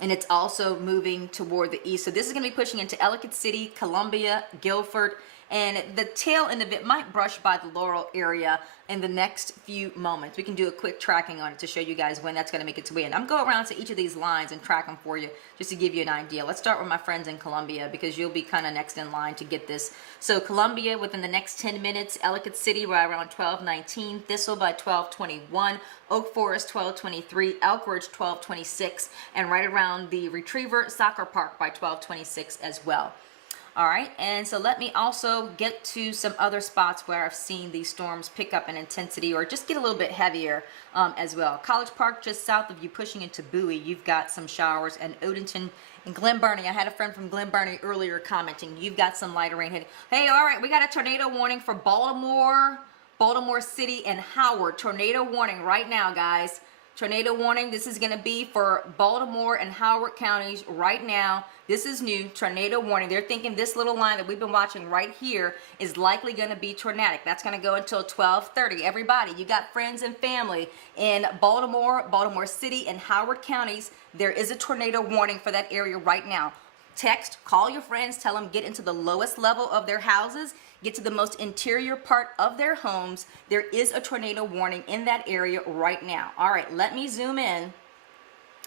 and it's also moving toward the east. So this is going to be pushing into Ellicott City, Columbia, Guilford, and the tail end of it might brush by the Laurel area in the next few moments. We can do a quick tracking on it to show you guys when that's going to make its way in. I'm going to go around to each of these lines and track them for you just to give you an idea. Let's start with my friends in Columbia, because you'll be kind of next in line to get this. So Columbia within the next 10 minutes, Ellicott City right around 12:19, Thistle by 12:21, Oak Forest 12:23, Elkridge 12:26, and right around the Retriever Soccer Park by 12:26 as well. All right, and so let me also get to some other spots where I've seen these storms pick up in intensity or just get a little bit heavier as well. College Park, just south of you, pushing into Bowie, you've got some showers, and Odenton and Glen Burnie. I had a friend from Glen Burnie earlier commenting, you've got some lighter rain hitting. Hey, all right, we got a tornado warning for Baltimore, Baltimore City, and Howard. Tornado warning right now, guys. Tornado warning. This is going to be for Baltimore and Howard counties right now. This is new. Tornado warning. They're thinking this little line that we've been watching right here is likely going to be tornadic. That's going to go until 12:30. Everybody, you got friends and family in Baltimore, Baltimore City, and Howard counties. There is a tornado warning for that area right now. Text, call your friends, tell them get into the lowest level of their houses, get to the most interior part of their homes. There is a tornado warning in that area right now. All right, let me zoom in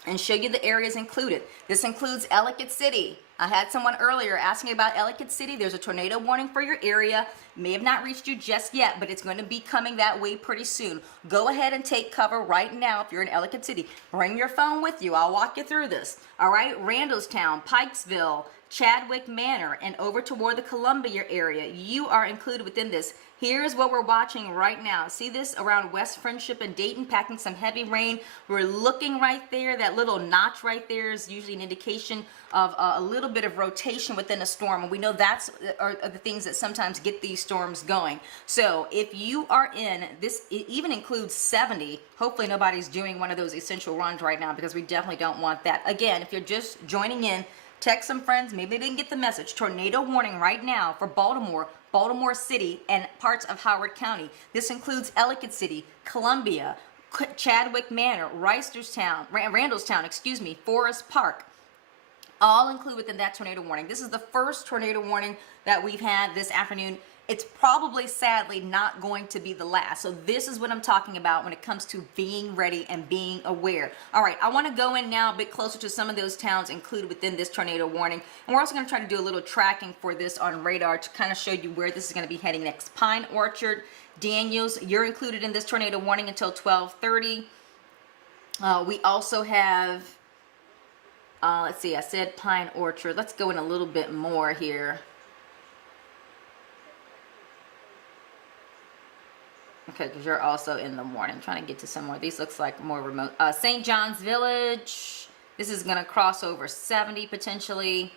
and show you the areas included. This includes Ellicott City. I had someone earlier asking about Ellicott City. There's a tornado warning for your area. May have not reached you just yet, but it's going to be coming that way pretty soon. Go ahead and take cover right now if you're in Ellicott City. Bring your phone with you. I'll walk you through this. All right, Randallstown, Pikesville, Chadwick Manor, and over toward the Columbia area. You are included within this. Here's what we're watching right now. See this around West Friendship and Dayton, packing some heavy rain. We're looking right there. That little notch right there is usually an indication of a little bit of rotation within a storm. And we know that's are the things that sometimes get these storms going. So if you are in this, it even includes 70. Hopefully nobody's doing one of those essential runs right now, because we definitely don't want that. Again, if you're just joining in, text some friends. Maybe they didn't get the message. Tornado warning right now for Baltimore, Baltimore City, and parts of Howard County. This includes Ellicott City, Columbia, Chadwick Manor, Randallstown, Forest Park. All included within that tornado warning. This is the first tornado warning that we've had this afternoon. It's probably, sadly, not going to be the last. So this is what I'm talking about when it comes to being ready and being aware. All right, I want to go in now a bit closer to some of those towns included within this tornado warning. And we're also going to try to do a little tracking for this on radar to kind of show you where this is going to be heading next. Pine Orchard, Daniels, you're included in this tornado warning until 12:30. We also have, let's see, I said Pine Orchard. Let's go in a little bit more here. Okay, because you're also in the morning. I'm trying to get to somewhere. These looks like more remote. St. John's Village. This is going to cross over 70 potentially.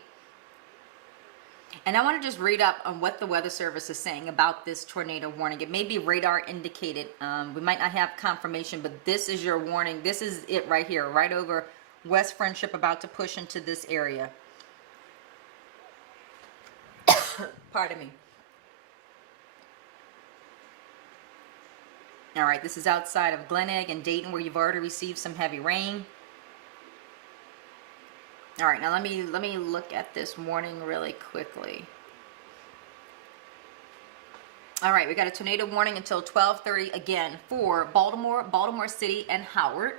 And I want to just read up on what the Weather Service is saying about this tornado warning. It may be radar indicated. We might not have confirmation, but this is your warning. This is it right here, right over West Friendship, about to push into this area. Pardon me. All right, this is outside of Glen Egg and Dayton, where you've already received some heavy rain. All right, now let me look at this warning really quickly. All right, we got a tornado warning until 12:30 again for Baltimore, Baltimore City, and Howard.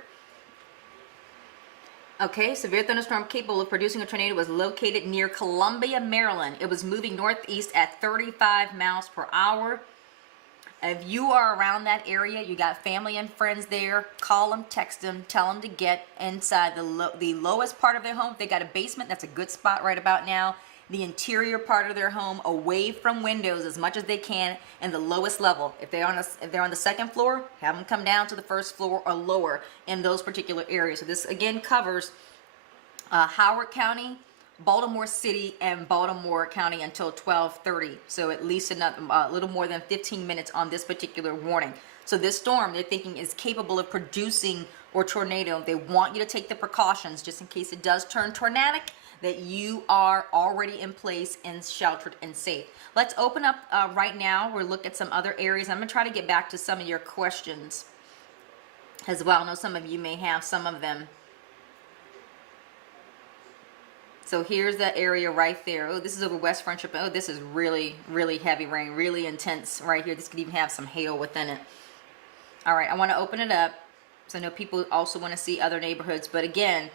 Okay, severe thunderstorm capable of producing a tornado was located near Columbia, Maryland. It was moving northeast at 35 miles per hour. If you are around that area, you got family and friends there, call them, text them, tell them to get inside the lowest part of their home. If they got a basement, that's a good spot right about now. The interior part of their home, away from windows as much as they can, and the lowest level. If they're on the second floor, have them come down to the first floor or lower in those particular areas. So this again covers Howard County, Baltimore City, and Baltimore County until 12:30. So at least a little more than 15 minutes on this particular warning. So this storm, they're thinking, is capable of producing or tornado. They want you to take the precautions just in case it does turn tornadic, that you are already in place and sheltered and safe. Let's open up right now. We'll look at some other areas. I'm going to try to get back to some of your questions as well. I know some of you may have some of them. So here's that area right there. Oh, this is over West Friendship. Oh, this is really, really heavy rain, really intense right here. This could even have some hail within it. All right, I want to open it up. So I know people also want to see other neighborhoods. But again,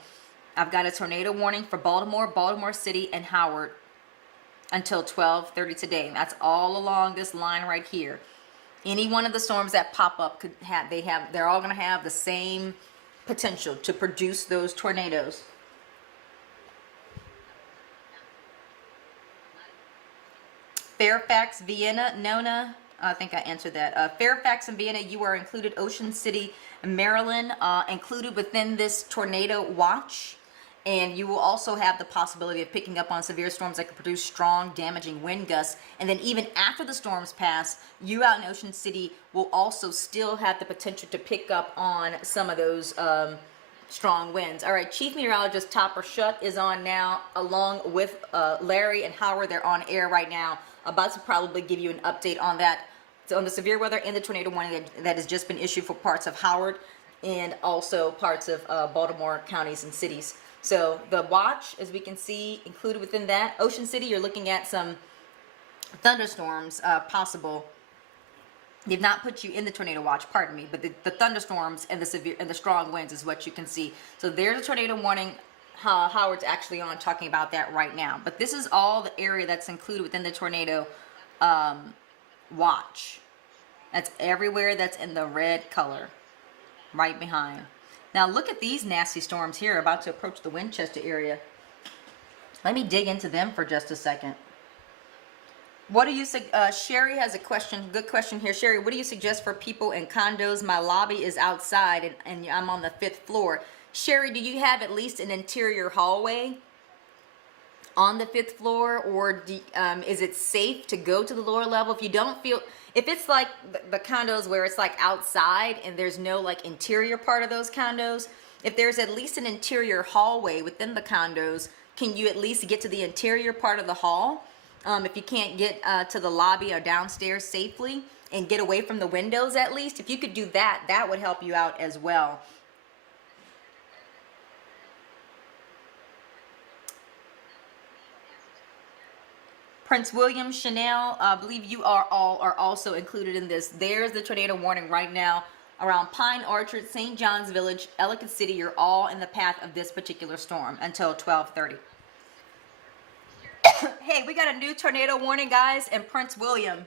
I've got a tornado warning for Baltimore, Baltimore City, and Howard until 12:30 today. That's all along this line right here. Any one of the storms that pop up could have, they're all going to have the same potential to produce those tornadoes. Fairfax, Vienna, Nona, I think I answered that. Fairfax and Vienna, you are included. Ocean City, Maryland, included within this tornado watch. And you will also have the possibility of picking up on severe storms that could produce strong, damaging wind gusts. And then even after the storms pass, you out in Ocean City will also still have the potential to pick up on some of those strong winds. All right, Chief Meteorologist Topper Shutt is on now, along with Larry and Howard. They're on air right now, about to probably give you an update on that. So on the severe weather and the tornado warning that has just been issued for parts of Howard and also parts of Baltimore counties and cities. So the watch, as we can see, included within that, Ocean City, you're looking at some thunderstorms possible. They've not put you in the tornado watch, pardon me, but the thunderstorms and the severe and the strong winds is what you can see. So there's a tornado warning. Howard's actually on talking about that right now. But this is all the area that's included within the tornado watch. That's everywhere that's in the red color, right behind. Now look at these nasty storms here about to approach the Winchester area. Let me dig into them for just a second. What do you Sheree has a question, good question here. Sheree, what do you suggest for people in condos? My lobby is outside and I'm on the 5th floor. Sheree, do you have at least an interior hallway on the 5th floor, or is it safe to go to the lower level? If you don't feel, if it's like the condos where it's like outside and there's no like interior part of those condos, if there's at least an interior hallway within the condos, can you at least get to the interior part of the hall? If you can't get to the lobby or downstairs safely and get away from the windows, at least, if you could do that, that would help you out as well. Prince William, Chanel, I believe you are also included in this. There's the tornado warning right now around Pine Orchard, St. John's Village, Ellicott City. You're all in the path of this particular storm until 12:30. Hey, we got a new tornado warning, guys, in Prince William.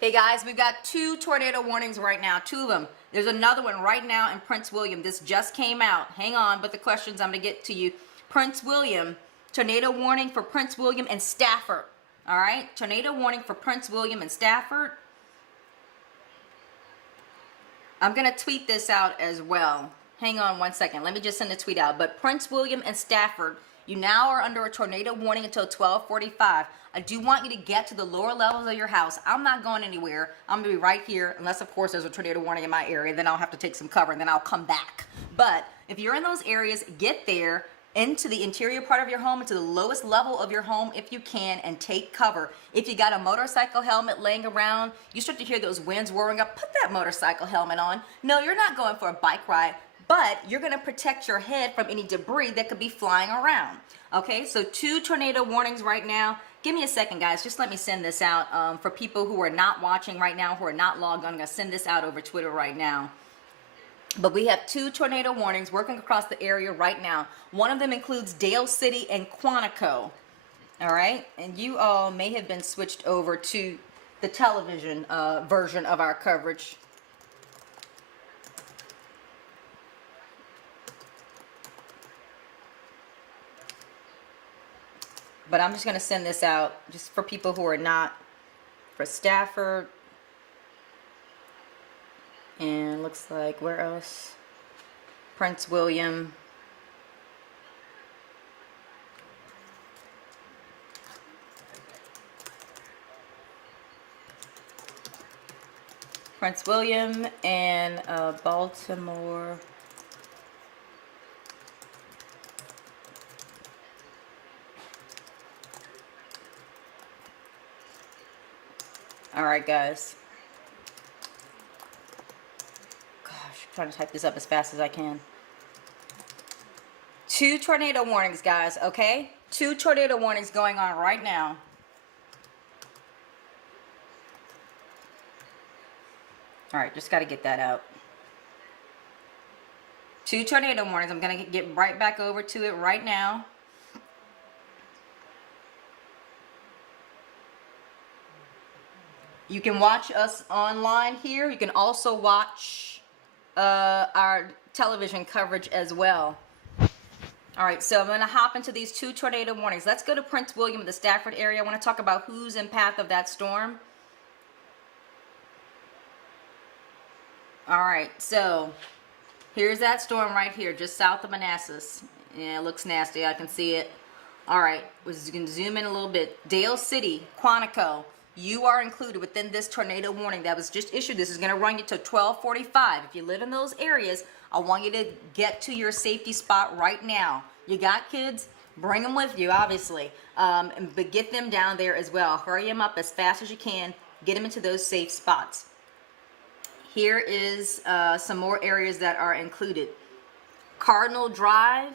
Hey, guys, we've got 2 tornado warnings right now, 2 of them. There's another one right now in Prince William. This just came out. Hang on, but the questions I'm going to get to you. Prince William. Tornado warning for Prince William and Stafford. All right, tornado warning for Prince William and Stafford. I'm going to tweet this out as well. Hang on one second. Let me just send a tweet out. But Prince William and Stafford, you now are under a tornado warning until 12:45. I do want you to get to the lower levels of your house. I'm not going anywhere. I'm going to be right here, unless, of course, there's a tornado warning in my area. Then I'll have to take some cover, and then I'll come back. But if you're in those areas, get there into the interior part of your home, into the lowest level of your home if you can, and take cover. If you got a motorcycle helmet laying around, you start to hear those winds roaring up, put that motorcycle helmet on. No, you're not going for a bike ride, but you're going to protect your head from any debris that could be flying around. Okay, so 2 tornado warnings right now. Give me a second, guys. Just let me send this out for people who are not watching right now, who are not logged on. I'm going to send this out over Twitter right now. But we have 2 tornado warnings working across the area right now. One of them includes Dale City and Quantico. All right, and you all may have been switched over to the television version of our coverage. But I'm just going to send this out just for people who are not, for Stafford. And looks like, where else? Prince William. Prince William and Baltimore. All right, guys. Gosh, I'm trying to type this up as fast as I can. 2 tornado warnings, guys, okay? 2 tornado warnings going on right now. All right, just got to get that out. 2 tornado warnings. I'm going to get right back over to it right now. You can watch us online here. You can also watch our television coverage as well. All right, so I'm going to hop into these 2 tornado warnings. Let's go to Prince William, the Stafford area. I want to talk about who's in path of that storm. All right, so here's that storm right here, just south of Manassas. Yeah, it looks nasty. I can see it. All right, we're just going to zoom in a little bit. Dale City, Quantico, you are included within this tornado warning that was just issued. This is going to run you to 12:45. If you live in those areas, I want you to get to your safety spot right now. You got kids? Bring them with you, obviously. But get them down there as well. Hurry them up as fast as you can. Get them into those safe spots. Here is some more areas that are included. Cardinal Drive,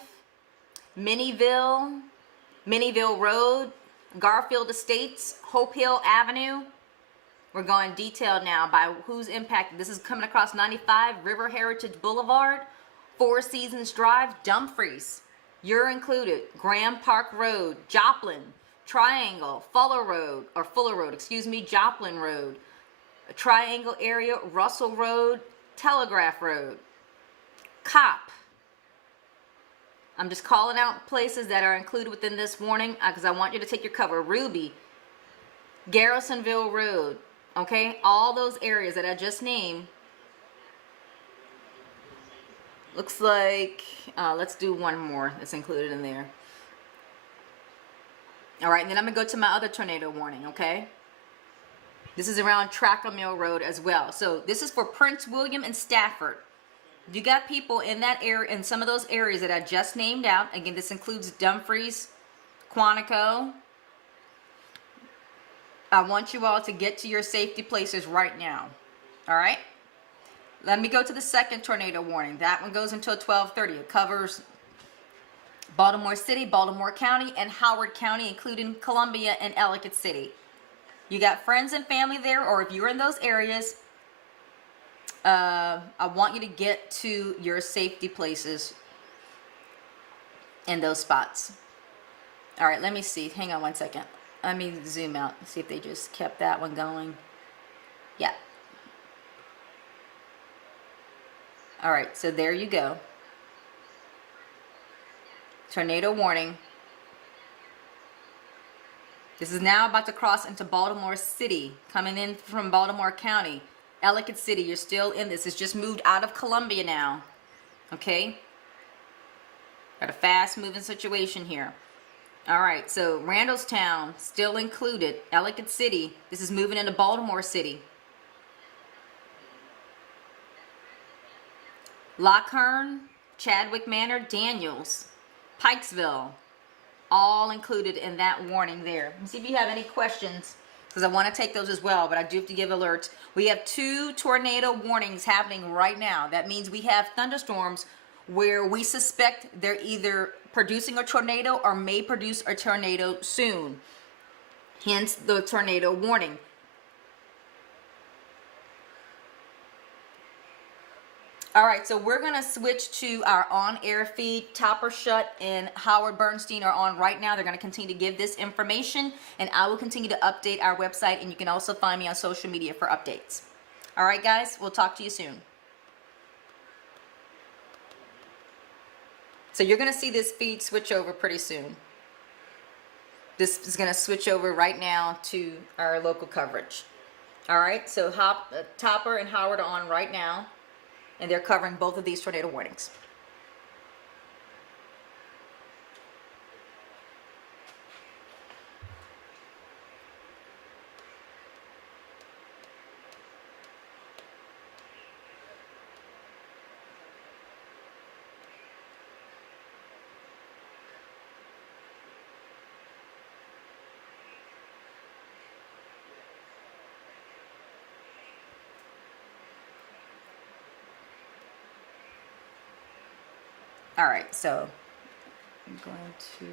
Minnieville Road, Garfield Estates, Hope Hill Avenue. We're going detailed now by who's impacted. This is coming across 95, River Heritage Boulevard, Four Seasons Drive, Dumfries. You're included. Graham Park Road, Joplin, Triangle, Fuller Road, Joplin Road. Triangle area, Russell Road, Telegraph Road, Cop. I'm just calling out places that are included within this warning because I want you to take your cover. Ruby, Garrisonville Road, okay? All those areas that I just named. Looks like, let's do one more that's included in there. All right, and then I'm going to go to my other tornado warning, okay? This is around Tracker Mill Road as well. So this is for Prince William and Stafford. You got people in that area, in some of those areas that I just named out. Again, this includes Dumfries, Quantico. I want you all to get to your safety places right now. All right? Let me go to the second tornado warning. That one goes until 12:30. It covers Baltimore City, Baltimore County, and Howard County, including Columbia and Ellicott City. You got friends and family there, or if you're in those areas, I want you to get to your safety places in those spots. All right, let me see. Hang on one second. Let me zoom out and see if they just kept that one going. Yeah. All right, so there you go. Tornado warning. This is now about to cross into Baltimore City, coming in from Baltimore County. Ellicott City, you're still in this. It's just moved out of Columbia now. Okay? Got a fast-moving situation here. All right, so Randallstown, still included. Ellicott City, this is moving into Baltimore City. Lochern, Chadwick Manor, Daniels, Pikesville, all included in that warning there. Let's see if you have any questions, because I want to take those as well, but I do have to give alerts. We have 2 tornado warnings happening right now. That means we have thunderstorms where we suspect they're either producing a tornado or may produce a tornado soon. Hence the tornado warning. All right, so we're going to switch to our on-air feed. Topper Shut and Howard Bernstein are on right now. They're going to continue to give this information, and I will continue to update our website, and you can also find me on social media for updates. All right, guys, we'll talk to you soon. So you're going to see this feed switch over pretty soon. This is going to switch over right now to our local coverage. All right, so Topper and Howard are on right now, and they're covering both of these tornado warnings. All right, so I'm going to...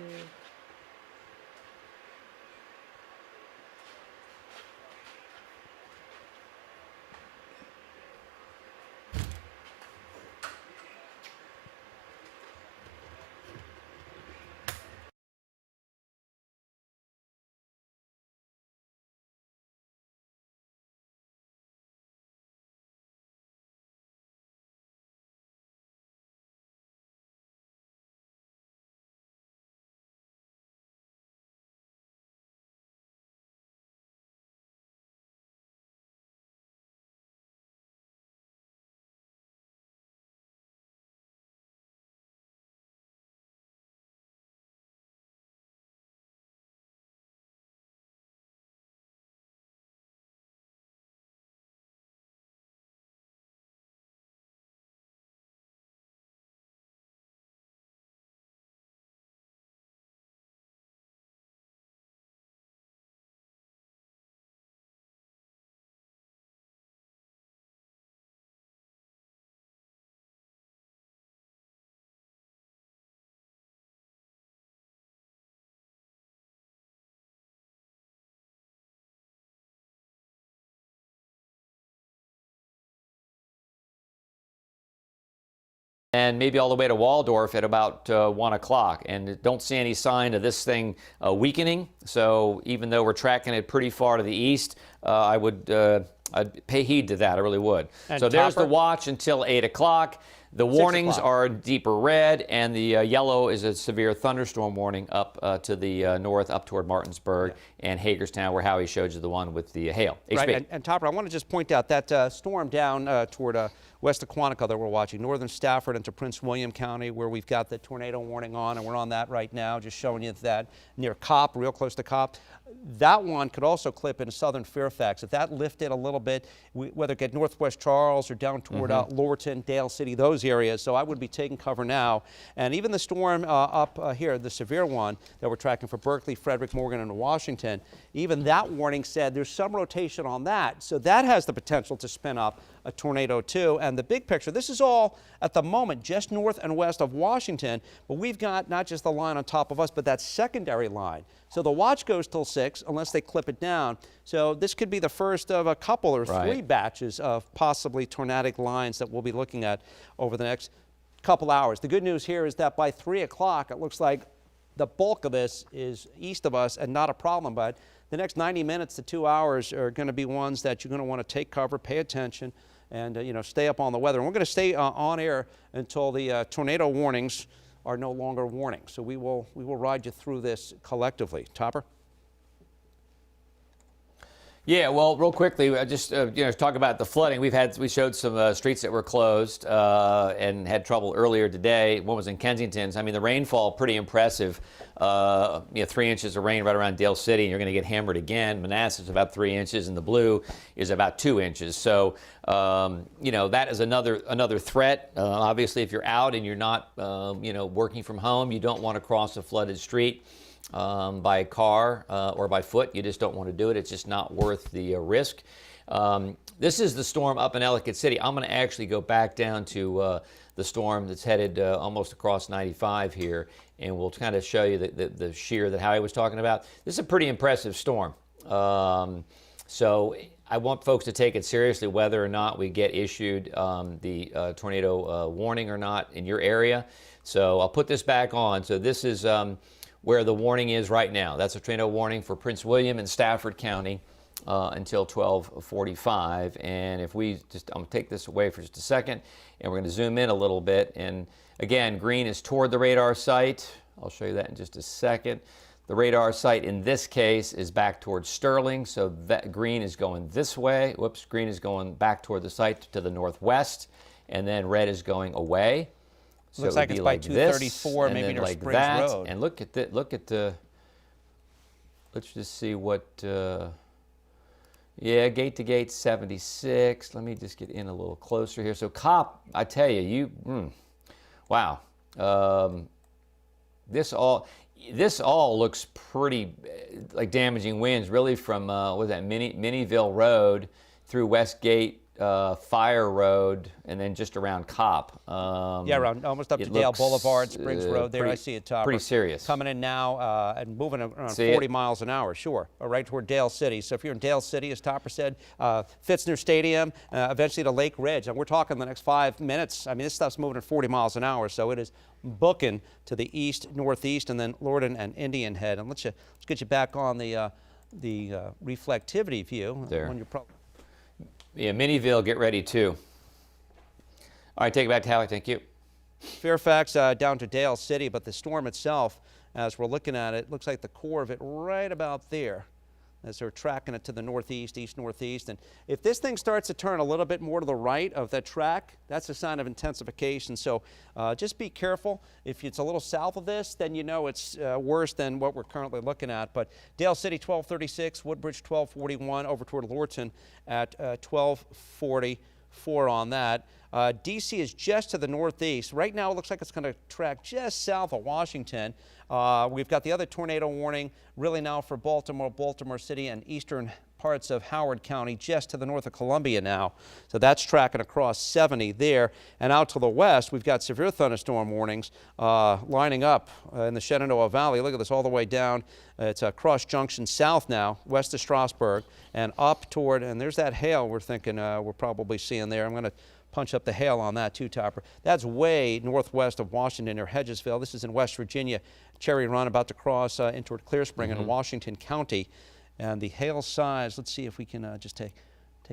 And maybe all the way to Waldorf at about 1 o'clock. And don't see any sign of this thing weakening. So even though we're tracking it pretty far to the east, I'd pay heed to that. I really would. And so there's the watch until 8 o'clock. The warnings are deeper red, and the yellow is a severe thunderstorm warning up to the north, up toward Martinsburg and Hagerstown, where Howie showed you the one with the hail. Right, and Topper, I want to just point out that storm down toward west of Quantico that we're watching, northern Stafford into Prince William County, where we've got the tornado warning on, and we're on that right now, just showing you that near Copp, real close to Copp. That one could also clip into southern Fairfax. If that lifted a little bit, whether it get northwest Charles or down toward Lorton, Dale City, those areas. So I would be taking cover now. And even the storm up here, the severe one that we're tracking for Berkeley, Frederick, Morgan, and Washington, even that warning said there's some rotation on that. So that has the potential to spin up a tornado too. And the big picture, this is all at the moment just north and west of Washington, but we've got not just the line on top of us, but that secondary line. So the watch goes till 6 unless they clip it down. So this could be the first of a couple or three batches of possibly tornadic lines that we'll be looking at over the next couple hours. The good news here is that by 3 o'clock, it looks like the bulk of this is east of us and not a problem, but the next 90 minutes to 2 hours are going to be ones that you're going to want to take cover, pay attention, and stay up on the weather. And we're going to stay on air until the tornado warnings are no longer warnings. So we will ride you through this collectively. Topper? Yeah, well, real quickly, just talk about the flooding. We showed some streets that were closed and had trouble earlier today. One was in Kensington. I mean, the rainfall pretty impressive. 3 inches of rain right around Dale City, and you're going to get hammered again. Manassas about 3 inches, and the blue is about 2 inches. So that is another threat. Obviously, if you're out and you're not working from home, you don't want to cross a flooded street by car or by foot. You just don't want to do it. It's just not worth the risk. This is the storm up in Ellicott City. I'm going to actually go back down to the storm that's headed almost across 95 here, and we'll kind of show you the shear that Howie was talking about. This is a pretty impressive storm. So I want folks to take it seriously whether or not we get issued the tornado warning or not in your area. So I'll put this back on. So this is where the warning is right now. That's a tornado warning for Prince William and Stafford County until 12:45. And if I'm gonna take this away for just a second, and we're gonna zoom in a little bit. And again, green is toward the radar site. I'll show you that in just a second. The radar site in this case is back towards Sterling, so that green is going this way. Whoops, green is going back toward the site to the northwest, and then red is going away. So looks like it's by 234, maybe near Springs Road. And look at the. Let's just see what. Gate to gate 76. Let me just get in a little closer here. So Copp, I tell you, wow. This all looks pretty like damaging winds, really from what was that, Minnieville Road through Westgate Fire Road and then just around Copp. Yeah, around almost up to Dale Boulevard, Springs Road. There, I see it, Topper. Pretty serious. Coming in now and moving around 40 miles an hour, sure, right toward Dale City. So if you're in Dale City, as Topper said, Fitzner Stadium, eventually to Lake Ridge, and we're talking the next 5 minutes. I mean, this stuff's moving at 40 miles an hour, so it is booking to the east, northeast, and then Lorton and Indian Head. And let's get you back on the reflectivity view. There. When you're Yeah, Minnieville, get ready too. All right, take it back to Hallie. Thank you. Fairfax down to Dale City, but the storm itself, as we're looking at it, looks like the core of it right about there, as they're tracking it to the northeast, east-northeast. And if this thing starts to turn a little bit more to the right of that track, that's a sign of intensification. So just be careful. If it's a little south of this, then you know it's worse than what we're currently looking at. But Dale City, 1236, Woodbridge, 1241, over toward Lorton at 1244 on that. D.C. is just to the northeast. Right now, it looks like it's going to track just south of Washington. We've got the other tornado warning really now for Baltimore, Baltimore City, and eastern parts of Howard County, just to the north of Columbia now. So that's tracking across 70 there. And out to the west, we've got severe thunderstorm warnings lining up in the Shenandoah Valley. Look at this all the way down. It's Cross Junction south now, west of Strasburg, and up toward, and there's that hail we're thinking we're probably seeing there. I'm going to punch up the hail on that too, Topper. That's way northwest of Washington or Hedgesville. This is in West Virginia. Cherry Run about to cross in toward Clear Spring in Washington County. And the hail size, let's see if we can just take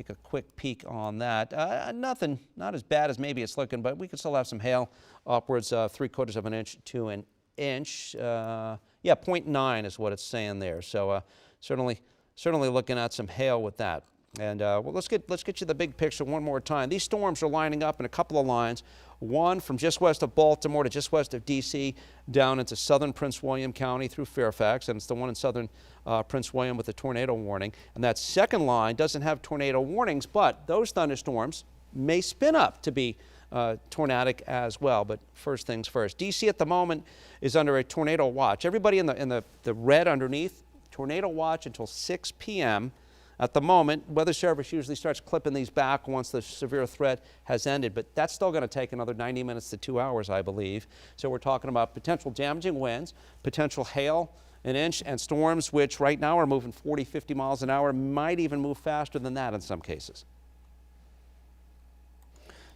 a quick peek on that. Nothing, not as bad as maybe it's looking, but we could still have some hail upwards 3/4 of an inch to an inch. Yeah, 0.9 is what it's saying there. So certainly looking at some hail with that. And well, let's get you the big picture one more time. These storms are lining up in a couple of lines. One from just west of Baltimore to just west of D.C. down into southern Prince William County through Fairfax, and it's the one in southern Prince William with the tornado warning. And that second line doesn't have tornado warnings, but those thunderstorms may spin up to be tornadic as well. But first things first, D.C. at the moment is under a tornado watch. Everybody in the red underneath, tornado watch until 6 p.m. At the moment, Weather Service usually starts clipping these back once the severe threat has ended, but that's still going to take another 90 minutes to 2 hours, I believe. So we're talking about potential damaging winds, potential hail, an inch, and storms which right now are moving 40, 50 miles an hour, might even move faster than that in some cases.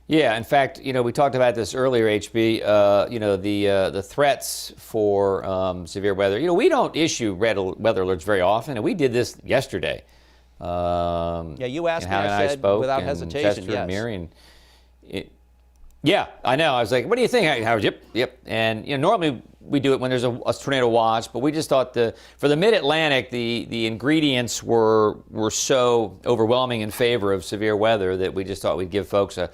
Yeah, in fact, we talked about this earlier, HB. The threats for severe weather. We don't issue red weather alerts very often, and we did this yesterday. Yeah, you asked me, I said without hesitation, yes. Yeah, I know. I was like, what do you think, Howard? Yep. And normally we do it when there's a tornado watch, but we just thought for the Mid-Atlantic, the ingredients were so overwhelming in favor of severe weather that we just thought we'd give folks a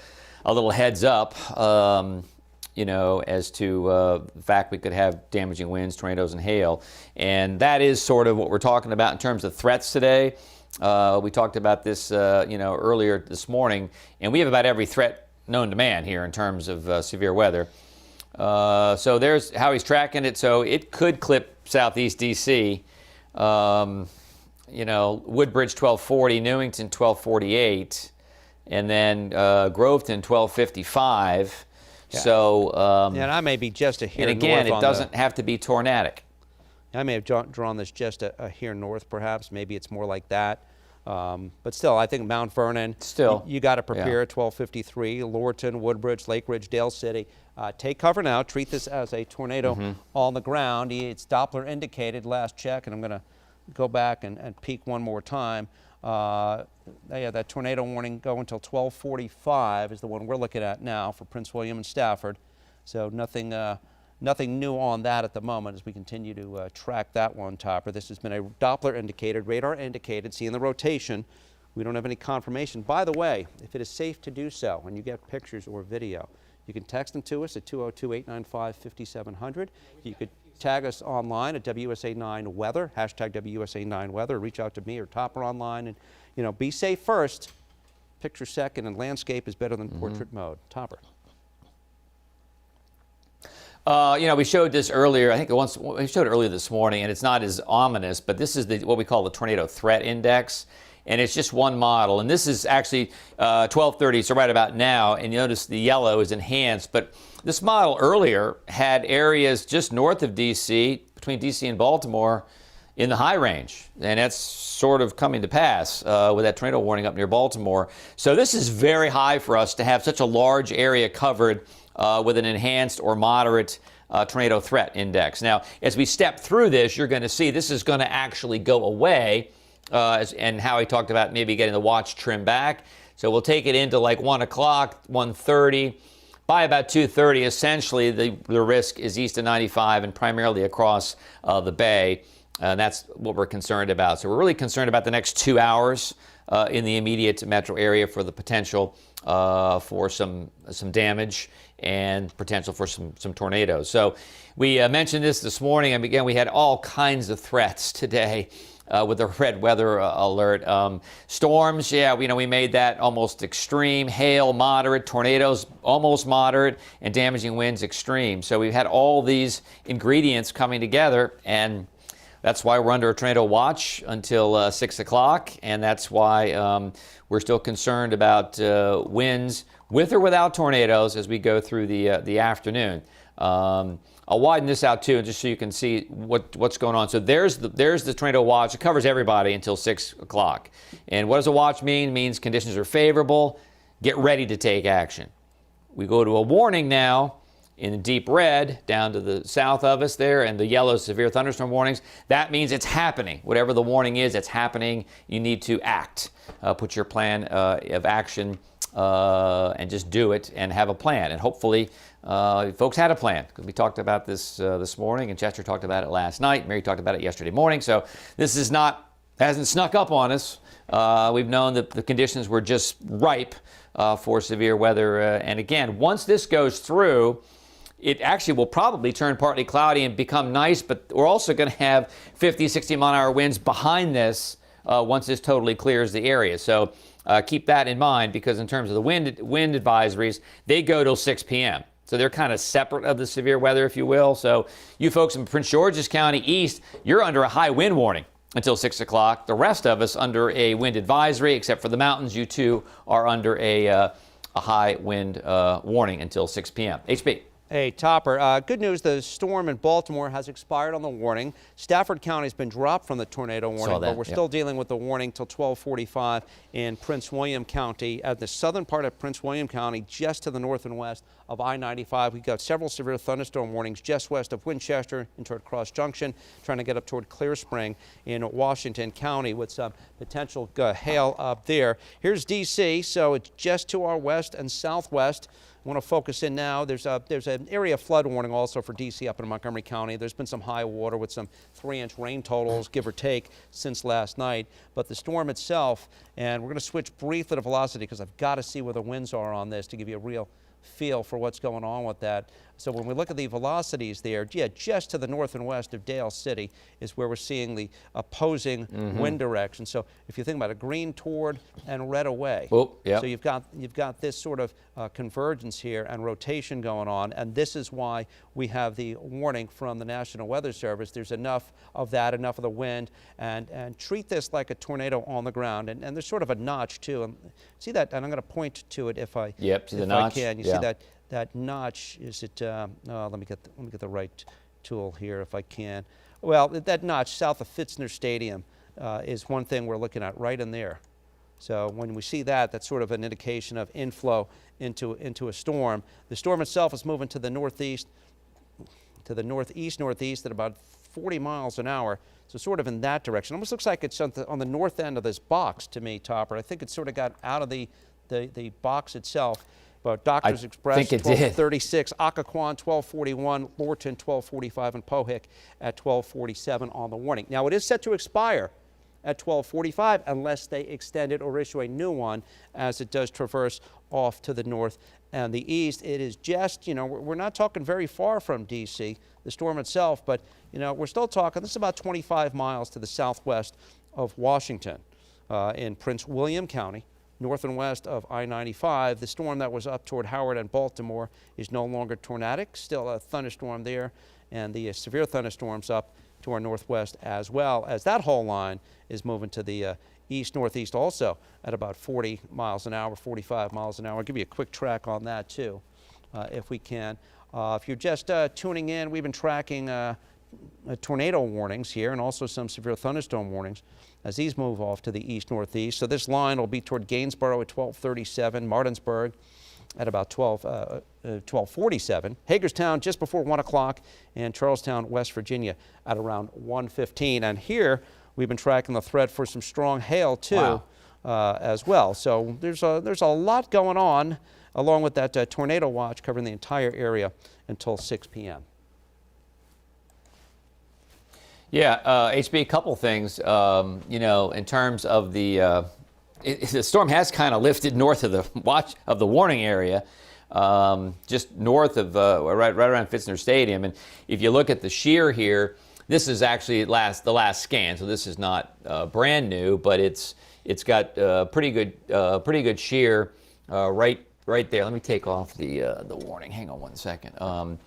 little heads up, as to the fact we could have damaging winds, tornadoes, and hail. And that is sort of what we're talking about in terms of threats today. We talked about this, earlier this morning, and we have about every threat known to man here in terms of severe weather. So there's how he's tracking it. So it could clip southeast D.C. Woodbridge 1240, Newington 1248, and then Groveton 1255. Yeah. So and I may be just a hair north. And again, it doesn't have to be tornadic. I may have drawn this just a hair north, perhaps. Maybe it's more like that. But still, I think Mount Vernon, you got to prepare at 1253, Lorton, Woodbridge, Lake Ridge, Dale City. Take cover now. Treat this as a tornado on the ground. It's Doppler indicated last check, and I'm going to go back and peek one more time. That tornado warning go until 1245 is the one we're looking at now for Prince William and Stafford. So nothing new on that at the moment as we continue to track that one, Topper. This has been a Doppler indicated, radar indicated, seeing the rotation. We don't have any confirmation. By the way, if it is safe to do so, and you get pictures or video, you can text them to us at 202-895-5700. You could tag us online at WSA9Weather, hashtag WSA9Weather. Reach out to me or Topper online, and be safe first, picture second, and landscape is better than portrait mode. Topper. We showed this earlier. I think we showed it earlier this morning, and it's not as ominous, but this is what we call the Tornado Threat Index. and it's just one model. And this is actually 1230, so right about now. And you notice the yellow is enhanced. But this model earlier had areas just north of D.C., between D.C. and Baltimore, in the high range. And that's sort of coming to pass with that tornado warning up near Baltimore. So this is very high for us to have such a large area covered with an enhanced or moderate tornado threat index. Now, as we step through this, you're going to see this is going to actually go away. And Howie talked about maybe getting the watch trimmed back. So we'll take it into like 1 o'clock, 1:30. By about 2:30, essentially, the risk is east of 95 and primarily across the bay. That's what we're concerned about. So we're really concerned about the next 2 hours in the immediate metro area for the potential for some damage and potential for some tornadoes. So we mentioned this morning, and again, we had all kinds of threats today with the red weather alert. Storms, yeah, we made that almost extreme. Hail, moderate. Tornadoes, almost moderate. And damaging winds, extreme. So we've had all these ingredients coming together, and that's why we're under a tornado watch until 6 o'clock, and that's why we're still concerned about winds with or without tornadoes as we go through the afternoon. I'll widen this out too, just so you can see what's going on. So there's the tornado watch. It covers everybody until 6 o'clock. And what does a watch mean? It means conditions are favorable. Get ready to take action. We go to a warning now in deep red down to the south of us there, and the yellow severe thunderstorm warnings. That means it's happening. Whatever the warning is, it's happening. You need to act. Put your plan of action and just do it and have a plan. And hopefully folks had a plan, because we talked about this morning, and Chester talked about it last night. Mary talked about it yesterday morning. So this hasn't snuck up on us. We've known that the conditions were just ripe for severe weather. And again, once this goes through, it actually will probably turn partly cloudy and become nice, but we're also going to have 50, 60-mile-an-hour winds behind this once this totally clears the area. So keep that in mind, because in terms of the wind advisories, they go till 6 p.m. So they're kind of separate of the severe weather, if you will. So you folks in Prince George's County East, you're under a high wind warning until 6 o'clock. The rest of us under a wind advisory, except for the mountains. You two are under a high wind warning until 6 p.m. HB. Hey, Topper, good news. The storm in Baltimore has expired on the warning. Stafford County has been dropped from the tornado warning, but we're still dealing with the warning till 12:45 in Prince William County. At the southern part of Prince William County, just to the north and west of I-95, we've got several severe thunderstorm warnings just west of Winchester and toward Cross Junction, trying to get up toward Clear Spring in Washington County with some potential hail up there. Here's D.C., so it's just to our west and southwest. I want to focus in now. There's an area flood warning also for D.C. up in Montgomery County. There's been some high water with some 3-inch rain totals, give or take, since last night. But the storm itself, and we're going to switch briefly to velocity because I've got to see where the winds are on this to give you a real feel for what's going on with that. So when we look at the velocities there, yeah, just to the north and west of Dale City is where we're seeing the opposing wind direction. So if you think about it, green toward and red away. Oh, yeah. So you've got this sort of convergence here and rotation going on, and this is why we have the warning from the National Weather Service. There's enough of that, enough of the wind, and treat this like a tornado on the ground. And there's sort of a notch too. And see that? And I'm going to point to it if I can. You see that notch? Is it? Let me get the right tool here if I can. Well, that notch south of Fitzner Stadium is one thing we're looking at right in there. So when we see that, that's sort of an indication of inflow into a storm. The storm itself is moving to the northeast, northeast at about 40 miles an hour. So sort of in that direction. Almost looks like it's on the north end of this box to me, Topper. I think it sort of got out of the box itself. But Doctors Express, 1236, Occoquan, 1241, Lorton, 1245, and Pohick at 1247 on the warning. Now, it is set to expire at 1245 unless they extend it or issue a new one as it does traverse off to the north and the east. It is just, we're not talking very far from D.C., the storm itself, but, we're still talking, this is about 25 miles to the southwest of Washington in Prince William County. North and west of I-95. The storm that was up toward Howard and Baltimore is no longer tornadic, still a thunderstorm there, and the severe thunderstorms up to our northwest, as well as that whole line is moving to the east-northeast also at about 40 miles an hour, 45 miles an hour. I'll give you a quick track on that too, if we can. If you're just tuning in, we've been tracking tornado warnings here and also some severe thunderstorm warnings as these move off to the east-northeast. So this line will be toward Gainsborough at 1237, Martinsburg at about 1247, Hagerstown just before 1 o'clock, and Charlestown, West Virginia at around 1:15. And here we've been tracking the threat for some strong hail too. Wow. As well. So there's a lot going on, along with that tornado watch covering the entire area until 6 p.m. Yeah, HB, a couple things. You know, in terms of the storm has kind of lifted north of the warning area, just north of right around Fitzner Stadium. And if you look at the shear here, this is actually the last scan, so this is not brand new, but it's got pretty good shear right there. Let me take off the warning. Hang on one second.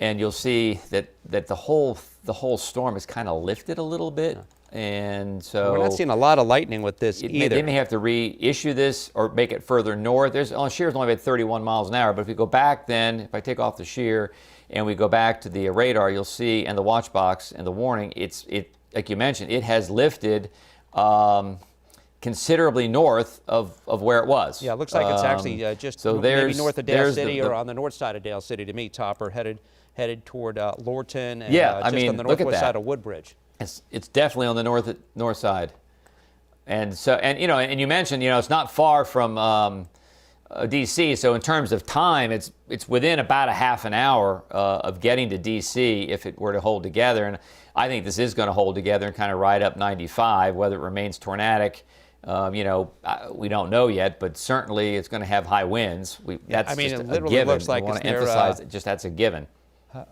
And you'll see that the whole storm is kind of lifted a little bit, and so we're not seeing a lot of lightning with this either. They may have to reissue this or make it further north. Shear is only about 31 miles an hour, but if we go back, then if I take off the shear and we go back to the radar, you'll see, and the watch box and the warning, it like you mentioned, it has lifted considerably north of where it was. Yeah, it looks like it's actually just so maybe north of Dale City or on the north side of Dale City to me, Topper, headed toward Lorton and yeah, I just mean, on the look at northwest that. side of Woodbridge. It's definitely on the north side, and so and you mentioned it's not far from D.C. So in terms of time, it's within about a half an hour of getting to D.C. if it were to hold together, and I think this is going to hold together and kind of ride up 95. Whether it remains tornadic, we don't know yet, but certainly it's going to have high winds. That's just it a literally given. looks like we want it's to emphasize that that's a given.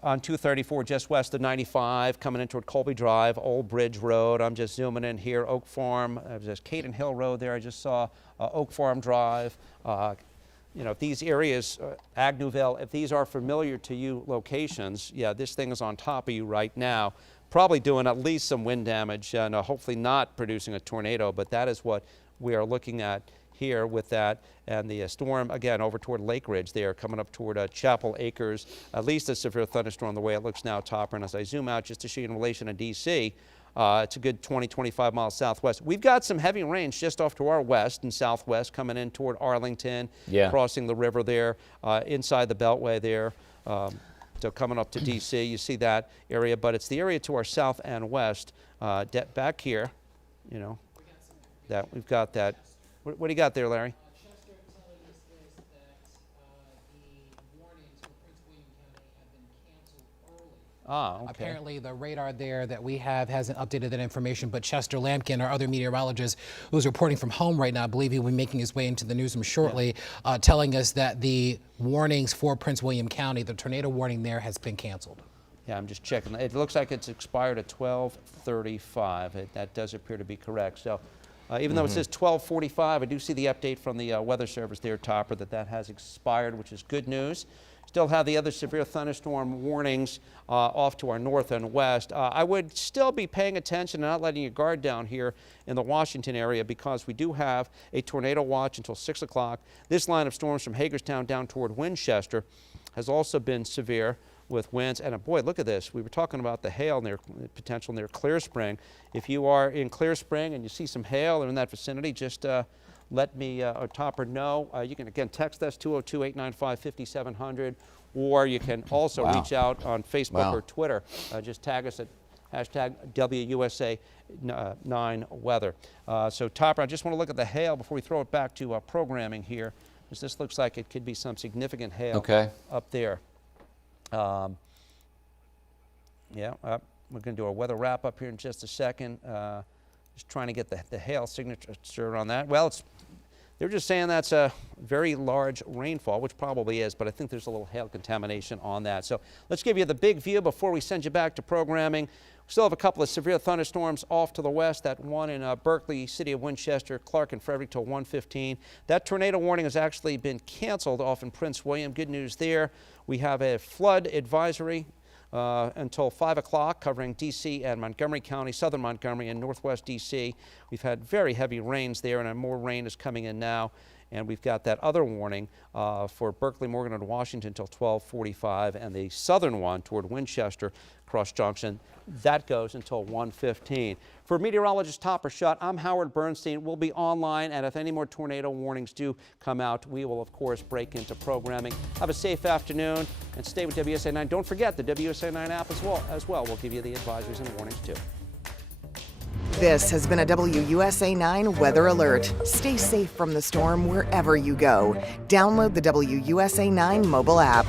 On 234, just west of 95, coming in toward Colby Drive, Old Bridge Road. I'm just zooming in here. Oak Farm, there's Caden Hill Road there. I just saw Oak Farm Drive. If these areas, Agnew-ville, if these are familiar to you locations, yeah, this thing is on top of you right now, probably doing at least some wind damage and hopefully not producing a tornado, but that is what we are looking at here with that. And the storm, again, over toward Lake Ridge there, coming up toward Chapel Acres, at least a severe thunderstorm the way it looks now, Topper. And as I zoom out just to show you in relation to D.C., it's a good 20, 25 miles southwest. We've got some heavy rains just off to our west and southwest coming in toward Arlington, crossing the river there, inside the Beltway there. So coming up to D.C., you see that area, but it's the area to our south and west. Back here, that we've got that. What do you got there, Larry? Chester telling us this, that the warnings for Prince William County have been canceled early. Okay. Apparently the radar there that we have hasn't updated that information, but Chester Lampkin, our other meteorologist who's reporting from home right now, I believe he will be making his way into the newsroom shortly, telling us that the warnings for Prince William County, the tornado warning there, has been canceled. Yeah, I'm just checking. It looks like it's expired at 12:35. That does appear to be correct. So even though it says 12:45, I do see the update from the Weather Service there, Topper, that has expired, which is good news. Still have the other severe thunderstorm warnings off to our north and west. I would still be paying attention and not letting your guard down here in the Washington area because we do have a tornado watch until 6 o'clock. This line of storms from Hagerstown down toward Winchester has also been severe with winds. And boy, look at this. We were talking about the hail potential near Clear Spring. If you are in Clear Spring and you see some hail or in that vicinity, just let me or Topper know. You can, again, text us 202-895-5700, or you can also reach out on Facebook or Twitter. Just tag us at hashtag WUSA9Weather. So, Topper, I just want to look at the hail before we throw it back to programming here, because this looks like it could be some significant hail up there. We're going to do our weather wrap up here in just a second. Just trying to get the hail signature on that. Well, they're just saying that's a very large rainfall, which probably is, but I think there's a little hail contamination on that. So let's give you the big view before we send you back to programming. We still have a couple of severe thunderstorms off to the west. That one in Berkeley, city of Winchester, Clark and Frederick till 1:15. That tornado warning has actually been canceled off in Prince William. Good news there. We have a flood advisory until 5 o'clock, covering D.C. and Montgomery County, southern Montgomery, and northwest D.C. We've had very heavy rains there, and more rain is coming in now. And we've got that other warning for Berkeley, Morgan, and Washington until 12:45, and the southern one toward Winchester Cross Junction, that goes until 1:15. For Meteorologist Top or Shut, I'm Howard Bernstein. We'll be online, and if any more tornado warnings do come out, we will, of course, break into programming. Have a safe afternoon, and stay with WSA 9. Don't forget the WSA 9 app as well. We'll give you the advisories and warnings, too. This has been a WUSA 9 weather alert. Stay safe from the storm wherever you go. Download the WUSA 9 mobile app.